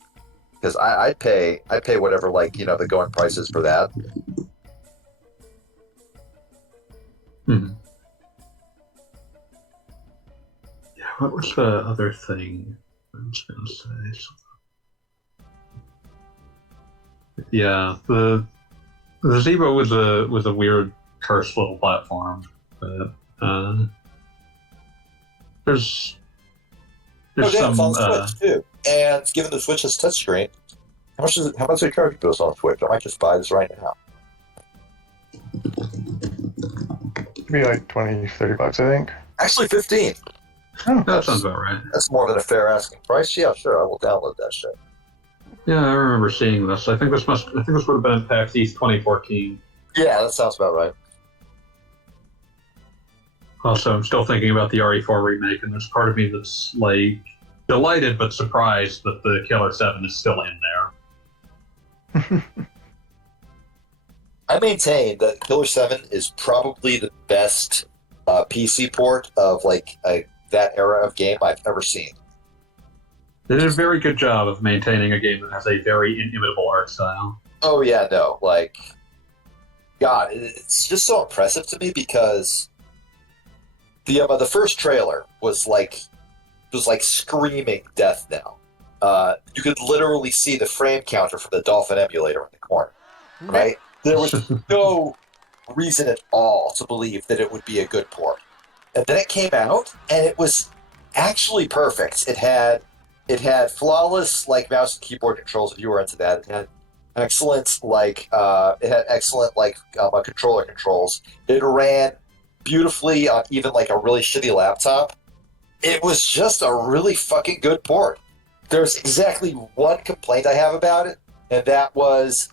because I'd pay whatever like the going price is for that. Hmm. Yeah, what was the other thing I was going to say? Yeah, the Zebo was a weird cursed little platform. But there's Oh there's damn, it's on some Switch too. And given the Switch has touchscreen, how much is it? How much do they charge for this on Switch? I might just buy this right now. Be like 20, $30, I think. Actually, 15. Oh, that sounds about right. That's more than a fair asking price. Yeah, sure, I will download that shit. Yeah, I remember seeing this. I think this would have been at PAX East 2014. Yeah, that sounds about right. Also, I'm still thinking about the RE4 remake, and there's part of me that's like delighted but surprised that the Killer 7 is still in there. I maintain that Killer 7 is probably the best PC port of like that era of game I've ever seen. They did a very good job of maintaining a game that has a very inimitable art style. Oh yeah, no, like God, it's just so impressive to me because the first trailer was like screaming death knell. You could literally see the frame counter from the Dolphin emulator in the corner, right? There was no reason at all to believe that it would be a good port. And then it came out, and it was actually perfect. It had flawless like mouse and keyboard controls if you were into that. It had excellent controller controls. It ran beautifully on even like a really shitty laptop. It was just a really fucking good port. There's exactly one complaint I have about it, and that was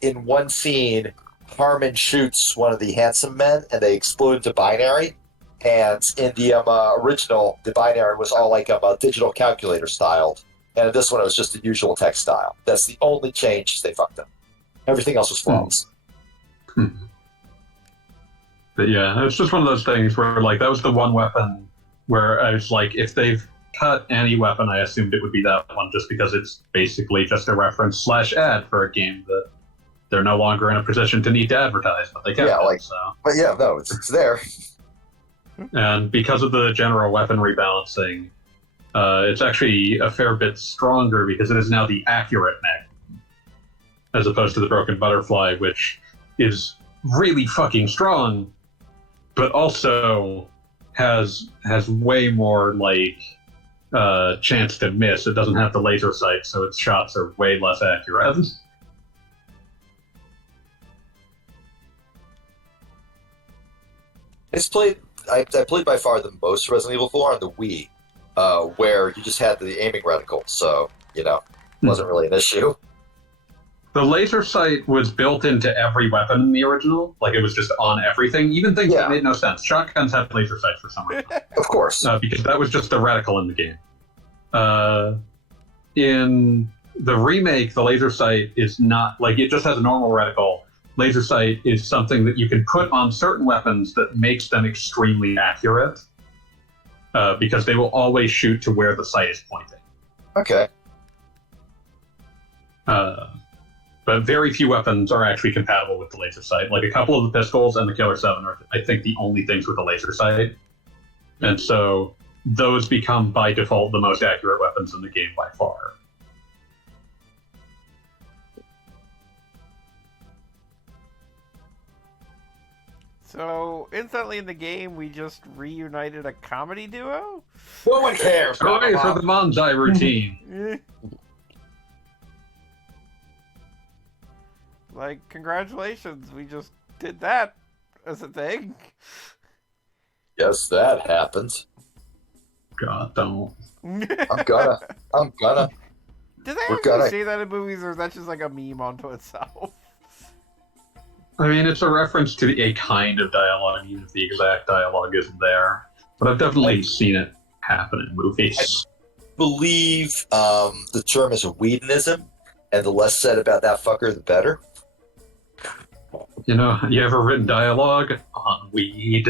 in one scene, Harmon shoots one of the handsome men, and they explode into binary. And in the original, the binary was all like digital calculator styled, and in this one, it was just the usual text style. That's the only change they fucked up. Everything else was flawless. But yeah, it's just one of those things where like that was the one weapon where I was like, if they've cut any weapon, I assumed it would be that one, just because it's basically just a reference / ad for a game that they're no longer in a position to need to advertise, but they kept it. So. But yeah, no, it's there. And because of the general weapon rebalancing, it's actually a fair bit stronger because it is now the accurate mech, as opposed to the broken butterfly, which is really fucking strong, but also has way more like chance to miss. It doesn't have the laser sight, so its shots are way less accurate. I played by far the most Resident Evil 4 on the Wii, where you just had the aiming reticle, so it wasn't really an issue. The laser sight was built into every weapon in the original. Like, it was just on everything, even things that made no sense. Shotguns have laser sights for some reason. Of course. Because that was just the reticle in the game. In the remake, the laser sight is not, like, it just has a normal reticle. Laser sight is something that you can put on certain weapons that makes them extremely accurate. Because they will always shoot to where the sight is pointing. Okay. But very few weapons are actually compatible with the laser sight. Like a couple of the pistols and the Killer 7 are, I think, the only things with a laser sight. And so those become, by default, the most accurate weapons in the game by far. So, instantly in the game, we just reunited a comedy duo? No one cares. Hooray for the Manzai routine! Like, congratulations, we just did that as a thing. Yes, that happened. God, don't. I'm gonna. Do they We're actually gonna- say that in movies, or is that just like a meme onto itself? I mean, it's a reference to a kind of dialogue, even if the exact dialogue isn't there. But I've definitely seen it happen in movies. believe the term is a Whedonism, and the less said about that fucker, the better. You know, you ever written dialogue on weed?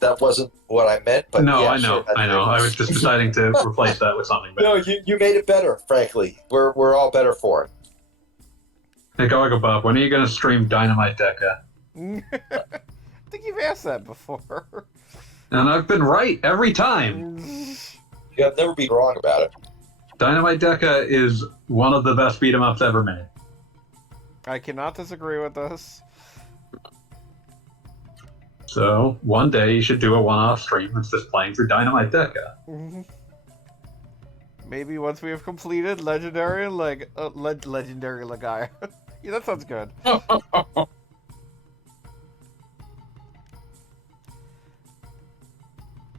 That wasn't what I meant, but No, yeah, I know, sure, I know. I was just deciding to replace that with something better. No, you made it better. Frankly, we're all better for it. Hey, Gaga Bob, when are you gonna stream Dynamite Deca? I think you've asked that before. And I've been right every time. You have never been wrong about it. Dynamite Deca is one of the best beat 'em ups ever made. I cannot disagree with this. So one day you should do a one-off stream that's just playing through Dynamite Deca. Maybe once we have completed Legendary Legendary Legaia. Yeah, that sounds good.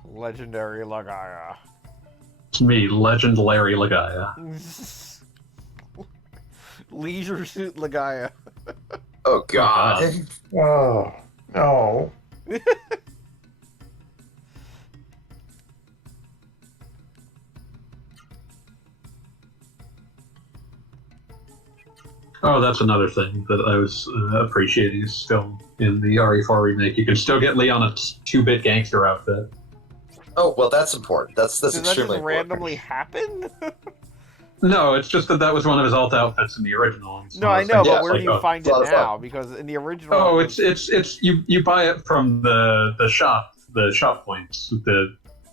Legendary Legaia. It's me, Legend Larry Legaia. Leisure Suit Legaia. Oh God! Oh, no. Oh, that's another thing that I was appreciating is still in the RE4 remake. You can still get Lee on a 2-bit gangster outfit. Oh well, that's important. That's Does that just extremely important. randomly happen? No, it's just that was one of his alt outfits in the original. It's No, one I of those know, things but Yeah, where like, do you oh, find it's a lot it of fun. now? Because in the original, Oh, it was- it's you buy it from the shop points,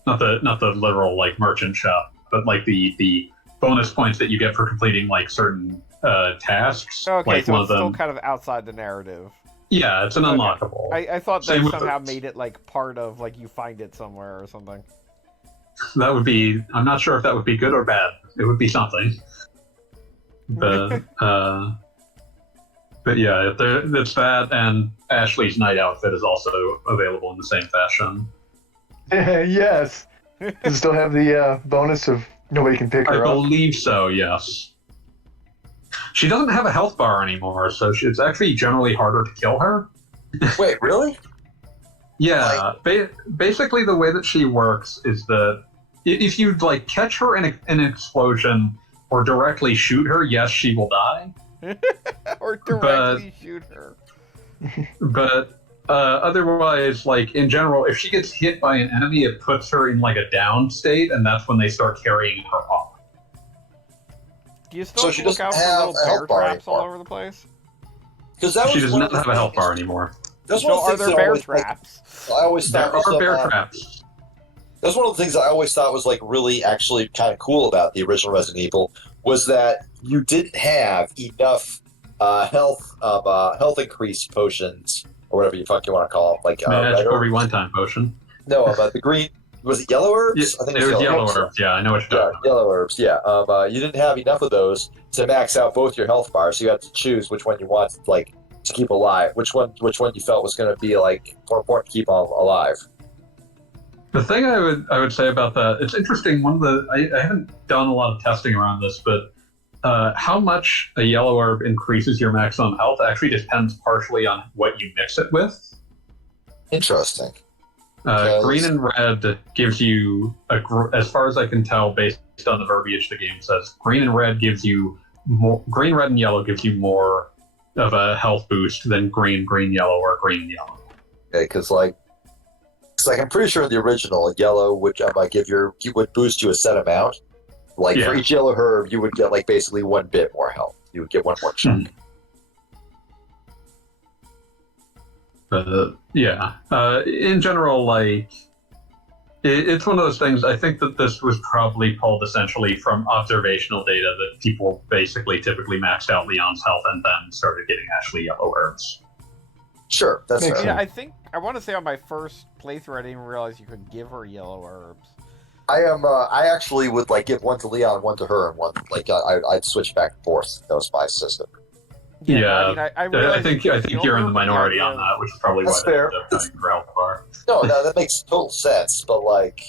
not the literal like merchant shop, but like the bonus points that you get for completing like certain tasks. Okay, like so one it's of still them. kind of outside the narrative. Yeah, it's an Okay. unlockable. I thought Same they with somehow the- made it like part of like you find it somewhere or something. That would be. I'm not sure if that would be good or bad. It would be something. But yeah, it's that, and Ashley's night outfit is also available in the same fashion. Yes. Does it still have the bonus of nobody can pick I her up? believe so. Yes. She doesn't have a health bar anymore, so it's actually generally harder to kill her. Wait, really? Yeah, basically the way that she works is that if you like catch her in an explosion or directly shoot her, yes, she will die. Or directly shoot her. But otherwise, like in general, if she gets hit by an enemy, it puts her in like a down state, and that's when they start carrying her off. Do you still So have she to look doesn't out for have little a bear health bar traps all anymore. over the place? Because that She was does one not of the have a health things- bar anymore. That's one So of the are things there that bear always, like, traps? I always There thought was are bear some, traps. That's one of the things I always thought was like really actually kind of cool about the original Resident Evil was that you didn't have enough health increase potions or whatever you fucking want to call them, like red Magical herbs. rewind time potion. No, the green was it yellow herbs? Yeah, I think it was yellow herbs. herbs. Yeah, I know what you're Yeah, talking about. yellow herbs. Yeah, you didn't have enough of those to max out both your health bars. So you had to choose which one you wanted, like to keep alive. Which one you felt was going to be like more important to keep alive. The thing I would say about that, it's interesting. One of the I haven't done a lot of testing around this, but how much a yellow herb increases your maximum health actually depends partially on what you mix it with. Interesting. Because- Green and red gives you, as far as I can tell, based on the verbiage the game says, green and red gives you more. Green, red, and yellow gives you more of a health boost than green, green, yellow, or green, yellow. Okay, because like I'm pretty sure in the original yellow would you would boost you a set amount. Like for Yeah. each yellow herb, you would get like basically 1 bit more health. You would get 1 more chunk. Yeah, in general, like it's one of those things. I think that this was probably pulled essentially from observational data that people basically typically maxed out Leon's health and then started getting Ashley yellow herbs. Sure, that's Makes fair. sense. Yeah, I want to say on my first playthrough, I didn't even realize you could give her yellow herbs. I actually would like give 1 to Leon, 1 to her, and 1 like I'd switch back and forth. That was my system. Yeah, no, I mean, I I realize think you I can think kill you're in her, the but minority idea on that, which is probably That's why they fair. ended up having her health bar. No, that makes total sense. But like,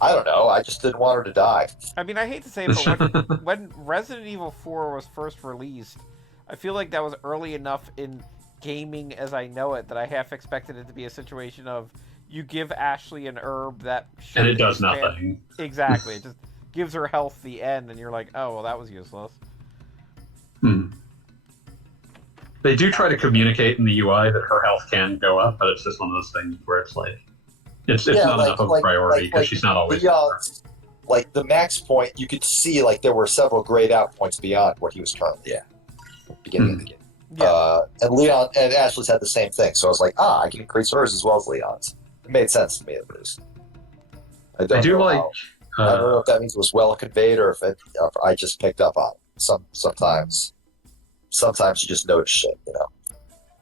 I don't know. I just didn't want her to die. I mean, I hate to say it, but when Resident Evil 4 was first released, I feel like that was early enough in gaming as I know it that I half expected it to be a situation of you give Ashley an herb that should And it does expand. nothing. Exactly. It just gives her health the end, and you're like, oh, well, that was useless. They do try to communicate in the UI that her health can go up, but it's just one of those things where it's like, it's not enough of a priority because she's not always there. Like the max point, you could see like there were several grayed out points beyond what he was currently at beginning of the game. Yeah. And Leon and Ashley's had the same thing, so I was like, I can increase hers as well as Leon's. It made sense to me at least. I don't know if that means it was well conveyed or if I just picked up on it. Sometimes you just notice shit, you know.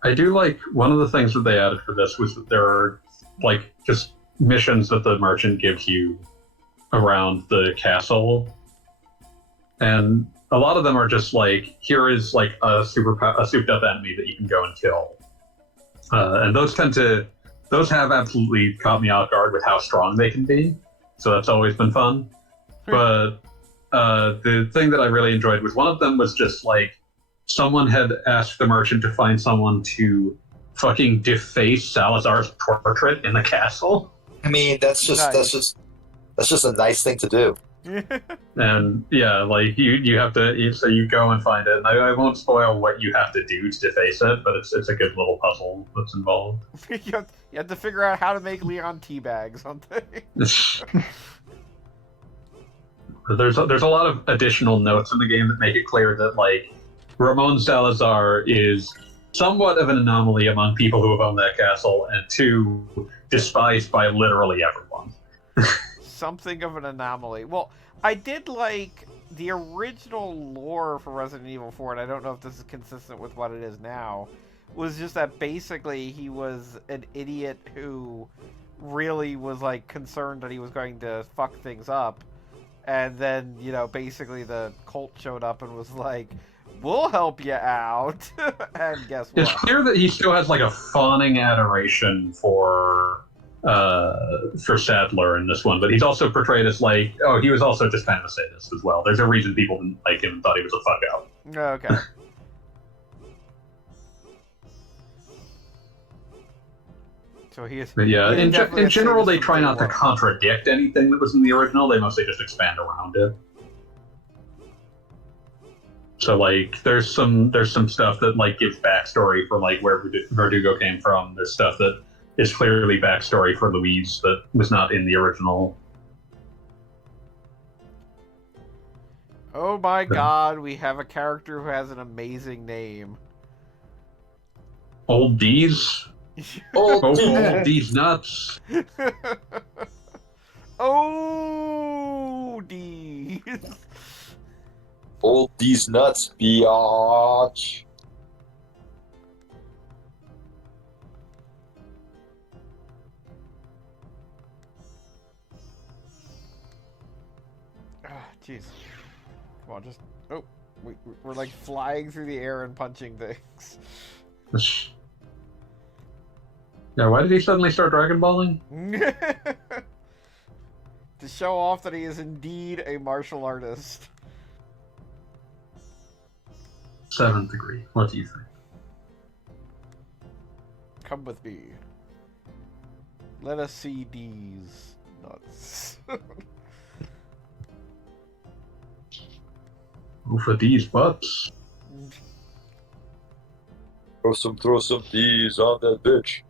I do like one of the things that they added for this was that there are like just missions that the merchant gives you around the castle, and a lot of them are just like, here is like a souped up enemy that you can go and kill, and those have absolutely caught me off guard with how strong they can be, so that's always been fun. But the thing that I really enjoyed was one of them was just like someone had asked the merchant to find someone to fucking deface Salazar's portrait in the castle. I mean, that's just a nice thing to do. And yeah, like you have to, so you go and find it. And I won't spoil what you have to do to deface it, but it's a good little puzzle that's involved. You have to figure out how to make Leon teabag something. There's a lot of additional notes in the game that make it clear that like Ramon Salazar is somewhat of an anomaly among people who have owned that castle, and two, despised by literally everyone. Something of an anomaly. Well, I did like the original lore for Resident Evil 4, and I don't know if this is consistent with what it is now, was just that basically he was an idiot who really was like concerned that he was going to fuck things up, and then, you know, basically the cult showed up and was like, we'll help you out. And guess what? It's clear that he still has like a fawning adoration for Sadler in this one, but he's also portrayed as like, he was also just kind of a sadist as well. There's a reason people didn't like him and thought he was a fuck out. Okay. So he is. But yeah, in general, they try not to contradict anything that was in the original. They mostly just expand around it. So like, there's some stuff that like gives backstory for like where Verdugo came from. There's stuff that is clearly backstory for Louise that was not in the original. Oh my god, we have a character who has an amazing name. Old D's? Old D's nuts. Oh, D's. Old D's nuts, biatch. Jeez. Come on, just... Oh, we're like flying through the air and punching things. Yeah, why did he suddenly start Dragon Balling? To show off that he is indeed a martial artist. 7th degree. What do you think? Come with me. Let us see these nuts. Go for these butts. Throw some D's on that bitch.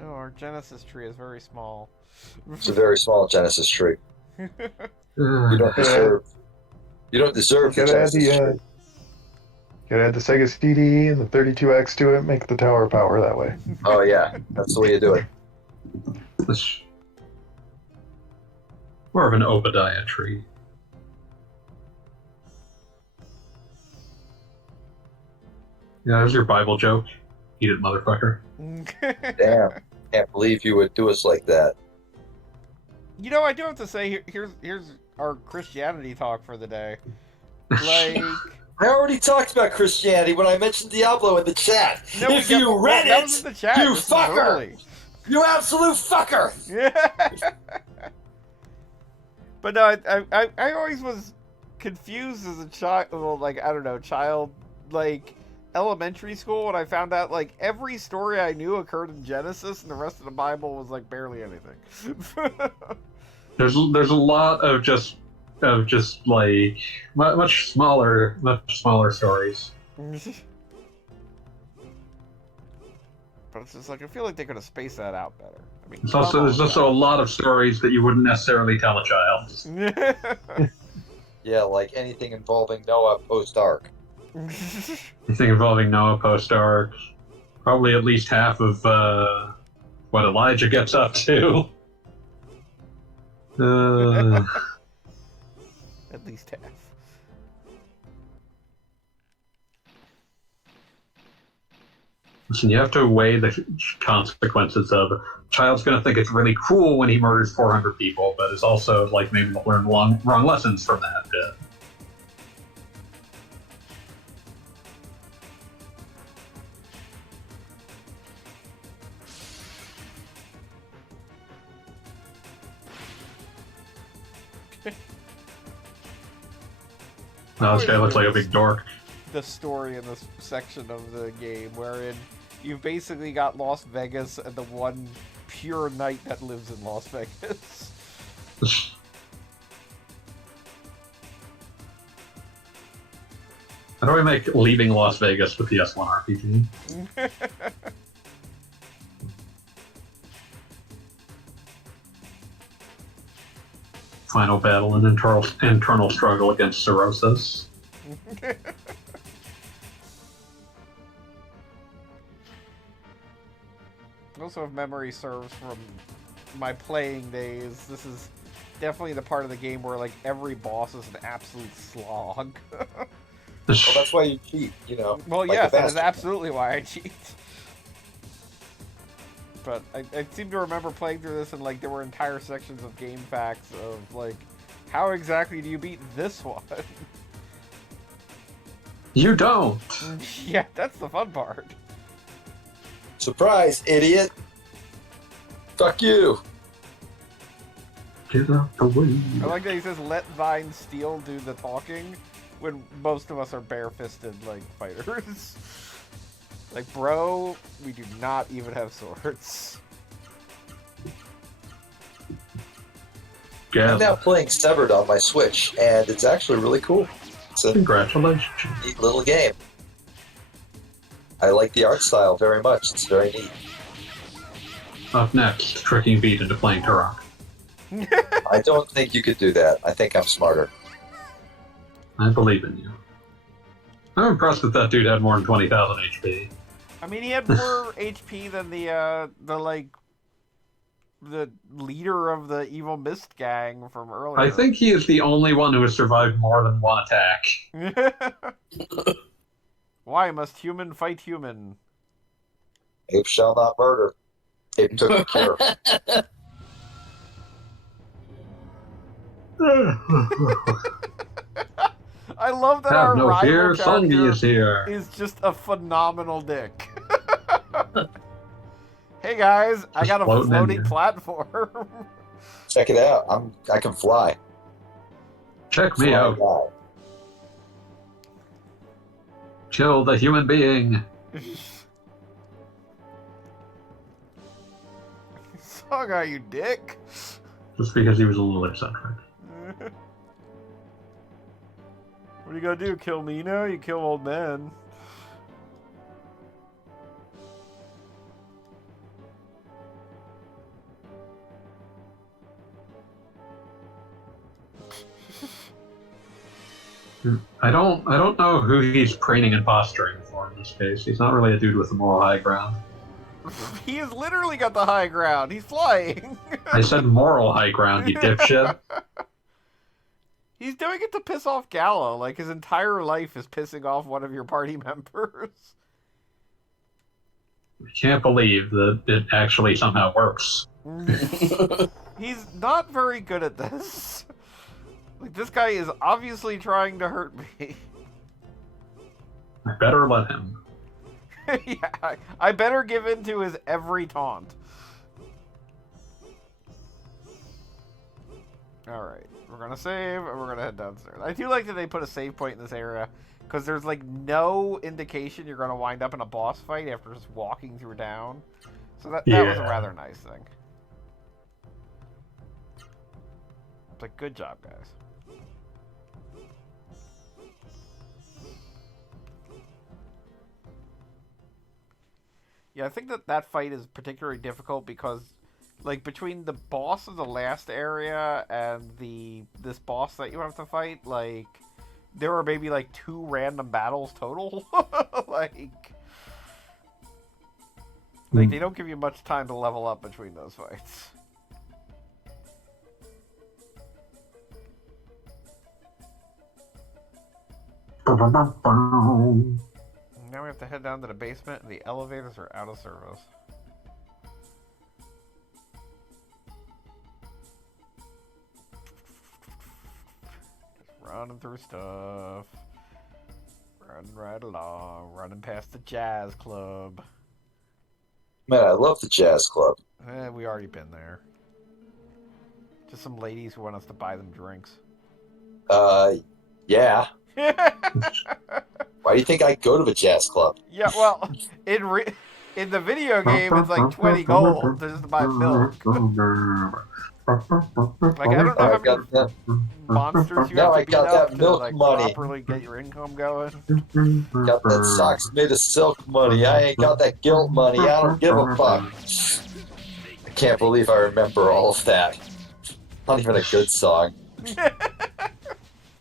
Oh, our Genesis tree is very small. It's a very small Genesis tree. You don't deserve the Genesis tree. Gotta add the Sega CD and the 32X to it, make the tower power that way. Oh yeah, that's the way you do it. More of an Obadiah tree. Yeah, there's your Bible joke. Eat it, motherfucker. Damn, can't believe you would do us like that. You know, I do have to say, here's our Christianity talk for the day. Like, I already talked about Christianity when I mentioned Diablo in the chat. No, If you read that it, was in the chat, you just fucker! verbally. You absolute fucker! Yeah. But no, I always was confused as a child. Well, like I don't know, child, like elementary school, when I found out like every story I knew occurred in Genesis, and the rest of the Bible was like barely anything. There's a lot of just like much smaller stories. But it's just like I feel like they could have spaced that out better. I mean, There's also a lot of stories that you wouldn't necessarily tell a child. Yeah, like anything involving Noah post-Ark. Anything involving Noah post-Ark, probably at least half of what Elijah gets up to. At least half. Listen, you have to weigh the consequences of a child's going to think it's really cool when he murders 400 people, but it's also like maybe they'll learn wrong lessons from that. Now this guy looks like a big dork. The story in this section of the game wherein you've basically got Las Vegas and the one pure knight that lives in Las Vegas. How do I make leaving Las Vegas the PS1 RPG? Final battle and internal struggle against cirrhosis. Also, if memory serves from my playing days, this is definitely the part of the game where like every boss is an absolute slog. Well, that's why you cheat, you know. Well, like yes, that is absolutely why I cheat. But I seem to remember playing through this and like there were entire sections of game facts of like, how exactly do you beat this one? You don't! Yeah, that's the fun part. Surprise, idiot! Fuck you! Get out the way. I like that he says, let thine steel do the talking, when most of us are bare-fisted, like, fighters. Like, bro, we do not even have swords. I'm now playing Severed on my Switch, and it's actually really cool. It's a Congratulations. neat little game. I like the art style very much. It's very neat. Up next, tricking Beat into playing Turok. I don't think you could do that. I think I'm smarter. I believe in you. I'm impressed that that dude had more than 20,000 HP. I mean, he had more HP than the leader of the evil mist gang from earlier. I think he is the only one who has survived more than one attack. Why must human fight human? Ape shall not murder. Ape took a cure. I love that Have our no rival fear, Sungi character is here. is just a phenomenal dick. Hey guys, I got a floating in floating here. platform. Check it out. I can fly. Check me Fly out. guy. Kill the human being. Song, are you dick? Just because he was a little eccentric. What are you gonna do? Kill me now? You kill old men. I don't know who he's preening and posturing for in this case. He's not really a dude with a moral high ground. He has literally got the high ground. He's flying. I said moral high ground, you dipshit. He's doing it to piss off Gallo. Like, his entire life is pissing off one of your party members. I can't believe that it actually somehow works. He's not very good at this. Like, this guy is obviously trying to hurt me. I better let him. Yeah, I better give in to his every taunt. Alright, we're gonna save, and we're gonna head downstairs. I do like that they put a save point in this area, because there's, like, no indication you're gonna wind up in a boss fight after just walking through town. So that was a rather nice thing. It's like, good job, guys. Yeah, I think that fight is particularly difficult because, like, between the boss of the last area and this boss that you have to fight, like, there are maybe, like, 2 random battles total. like, they don't give you much time to level up between those fights. Now we have to head down to the basement, and the elevators are out of service. Just running through stuff. Running right along. Running past the jazz club. Man, I love the jazz club. We already been there. Just some ladies who want us to buy them drinks. Yeah. Why do you think I go to the jazz club? Yeah, well, in the video game, it's like 20 gold just to buy milk. Like, I don't know how many monsters you Now have to I beat got up that to, milk like, money. properly get your income going. Got that socks made of silk money. I ain't got that guilt money. I don't give a fuck. I can't believe I remember all of that. Not even a good song.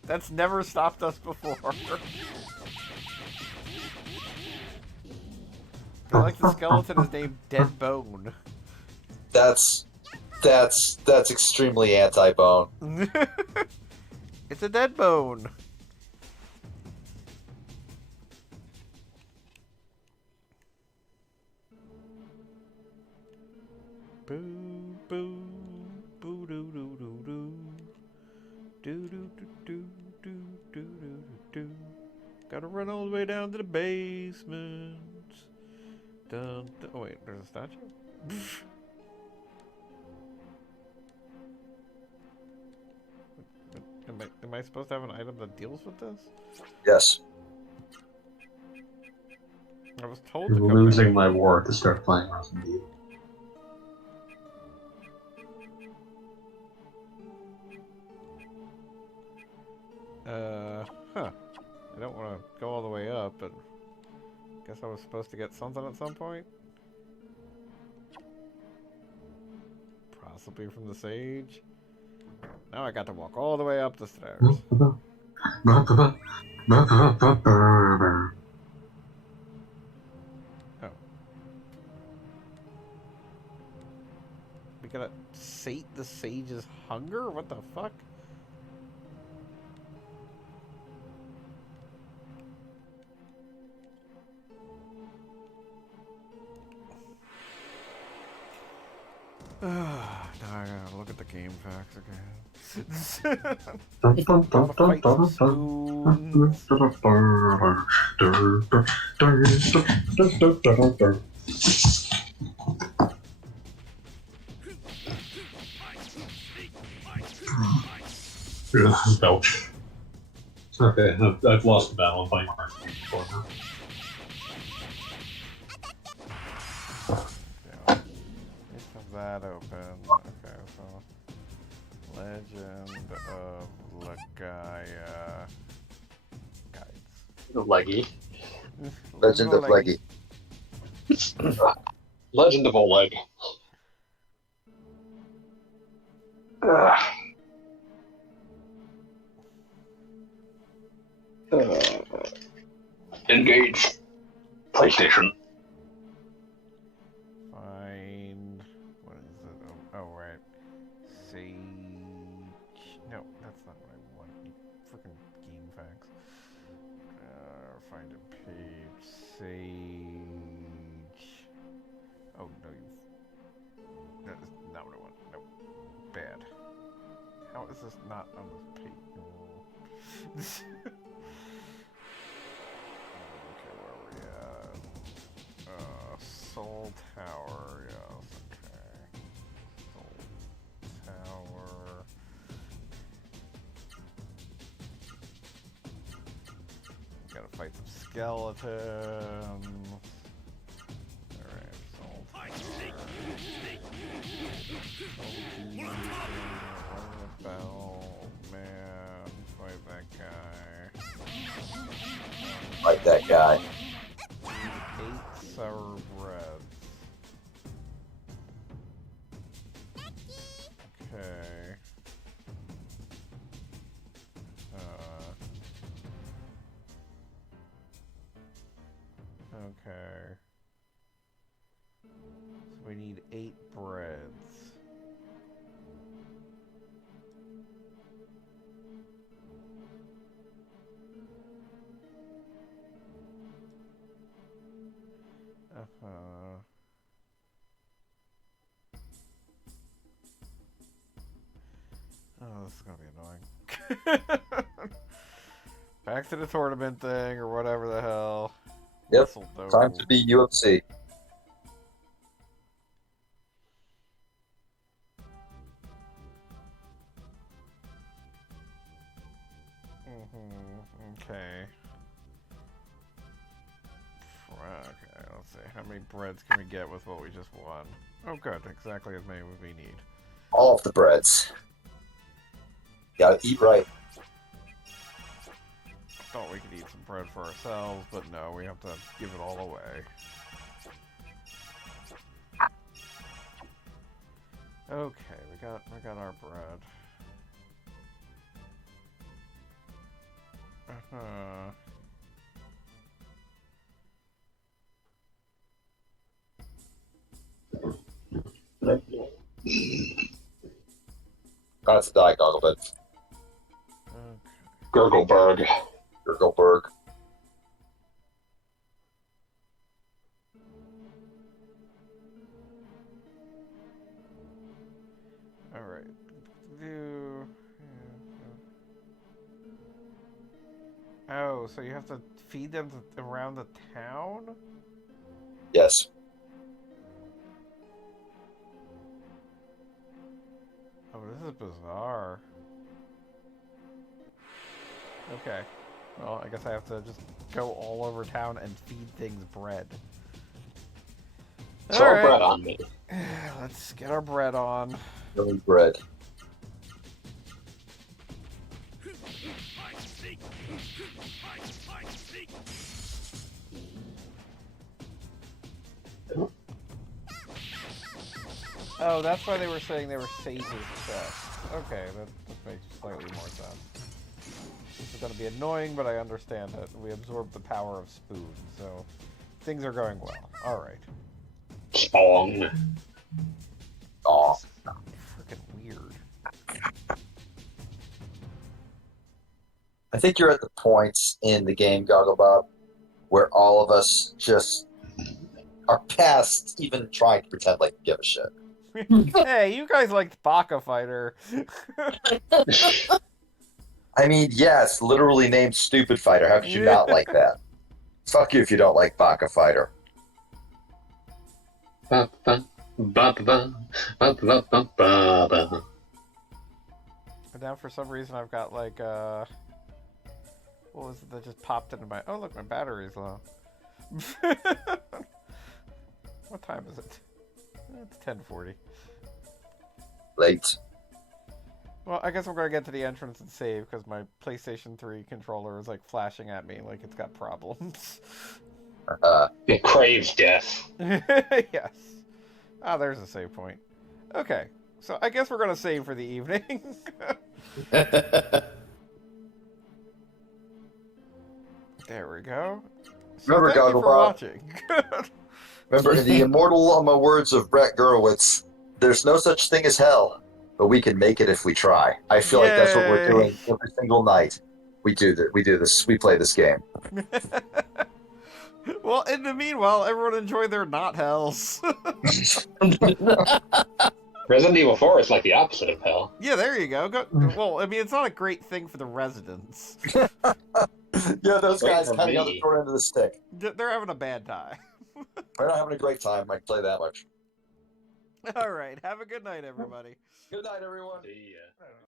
That's never stopped us before. I like the skeleton is named Dead Bone. That's extremely anti-bone. It's a dead bone. Boo boo boo doo doo doo doo doo doo doo doo doo doo doo. Gotta run all the way down to the basement. Dun, dun. Oh wait, there's a statue. Am I supposed to have an item that deals with this? Yes. I was told I'm to come losing back. my war to start playing Resident Evil. Huh. I don't want to go all the way up, but guess I was supposed to get something at some point. Possibly from the sage. Now I got to walk all the way up the stairs. Oh. We gotta sate the sage's hunger? What the fuck? Now I gotta look at the game facts again. Gotta fight some spoons. Belch. Okay, I've lost the battle. I'm playing Resident Evil 4 now. Let's have that open. Okay, so Legend of Legaia guides. Leggy. Legend of Legaia. Legend of Oleg. Engage. PlayStation. Find. What is it? Oh, right. Sage. No, that's not what I want. You freaking game facts. Find a page. Sage. Oh, no, you. That is not what I want. Nope. Bad. How is this not on this page? Soul Tower, yes, okay. Soul Tower. Gotta fight some skeletons. Alright, Soul Tower. Man, fight that guy. Like that guy. 8 sour breads. Okay. Okay. So we need 8 breads. Oh, this is gonna be annoying. Back to the tournament thing, or whatever the hell. Yep. This'll do. Time to be UFC. Okay. Okay, let's see. How many breads can we get with what we just won? Oh, good. Exactly as many as we need. All of the breads. Gotta eat right. Thought we could eat some bread for ourselves, but no, we have to give it all away. Okay, we got our bread. That's a die, Gogglebit. Okay. Gurgleberg. Gurgleberg. Alright. Do... Oh, so you have to feed them around the town? Yes. Oh, this is bizarre. Okay. Well, I guess I have to just go all over town and feed things bread. Throw Alright. bread on me. Let's get our bread on. Really bread. Oh, that's why they were saying they were Sage's chest. Okay, that makes slightly more sense. This is going to be annoying, but I understand it. We absorb the power of spoon, so things are going well. Alright. Spong. Aw. Freaking weird. I think you're at the point in the game, Gogglebob, where all of us just are past even trying to pretend like we give a shit. Hey, you guys liked Baka Fighter. I mean, yes, literally named Stupid Fighter. How could you not like that? Fuck you if you don't like Baka Fighter. Ba, ba, ba, ba, ba, ba, ba, ba, ba. But now for some reason I've got like, what was it that just popped into my... Oh, look, my battery's low. What time is it? It's 10:40. Late. Well, I guess we're going to get to the entrance and save, because my PlayStation 3 controller is, like, flashing at me like it's got problems. It craves death. Yes. Ah, there's a save point. Okay, so I guess we're going to save for the evening. There we go. So Remember, thank you for Gogglebob. watching. Remember, in the immortal words of Brett Gurewitz, there's no such thing as hell, but we can make it if we try. I feel like that's what we're Yay. doing every single night. We do this. We play this game. Well, in the meanwhile, everyone enjoy their not hells. Resident Evil 4 is like the opposite of hell. Yeah, there you go. Well, I mean, it's not a great thing for the residents. Yeah, those Wait guys for kind of got the me. short end of the stick. They're having a bad time. We're not having a great time. I can tell you that much. All right. Have a good night, everybody. Good night, everyone. See ya.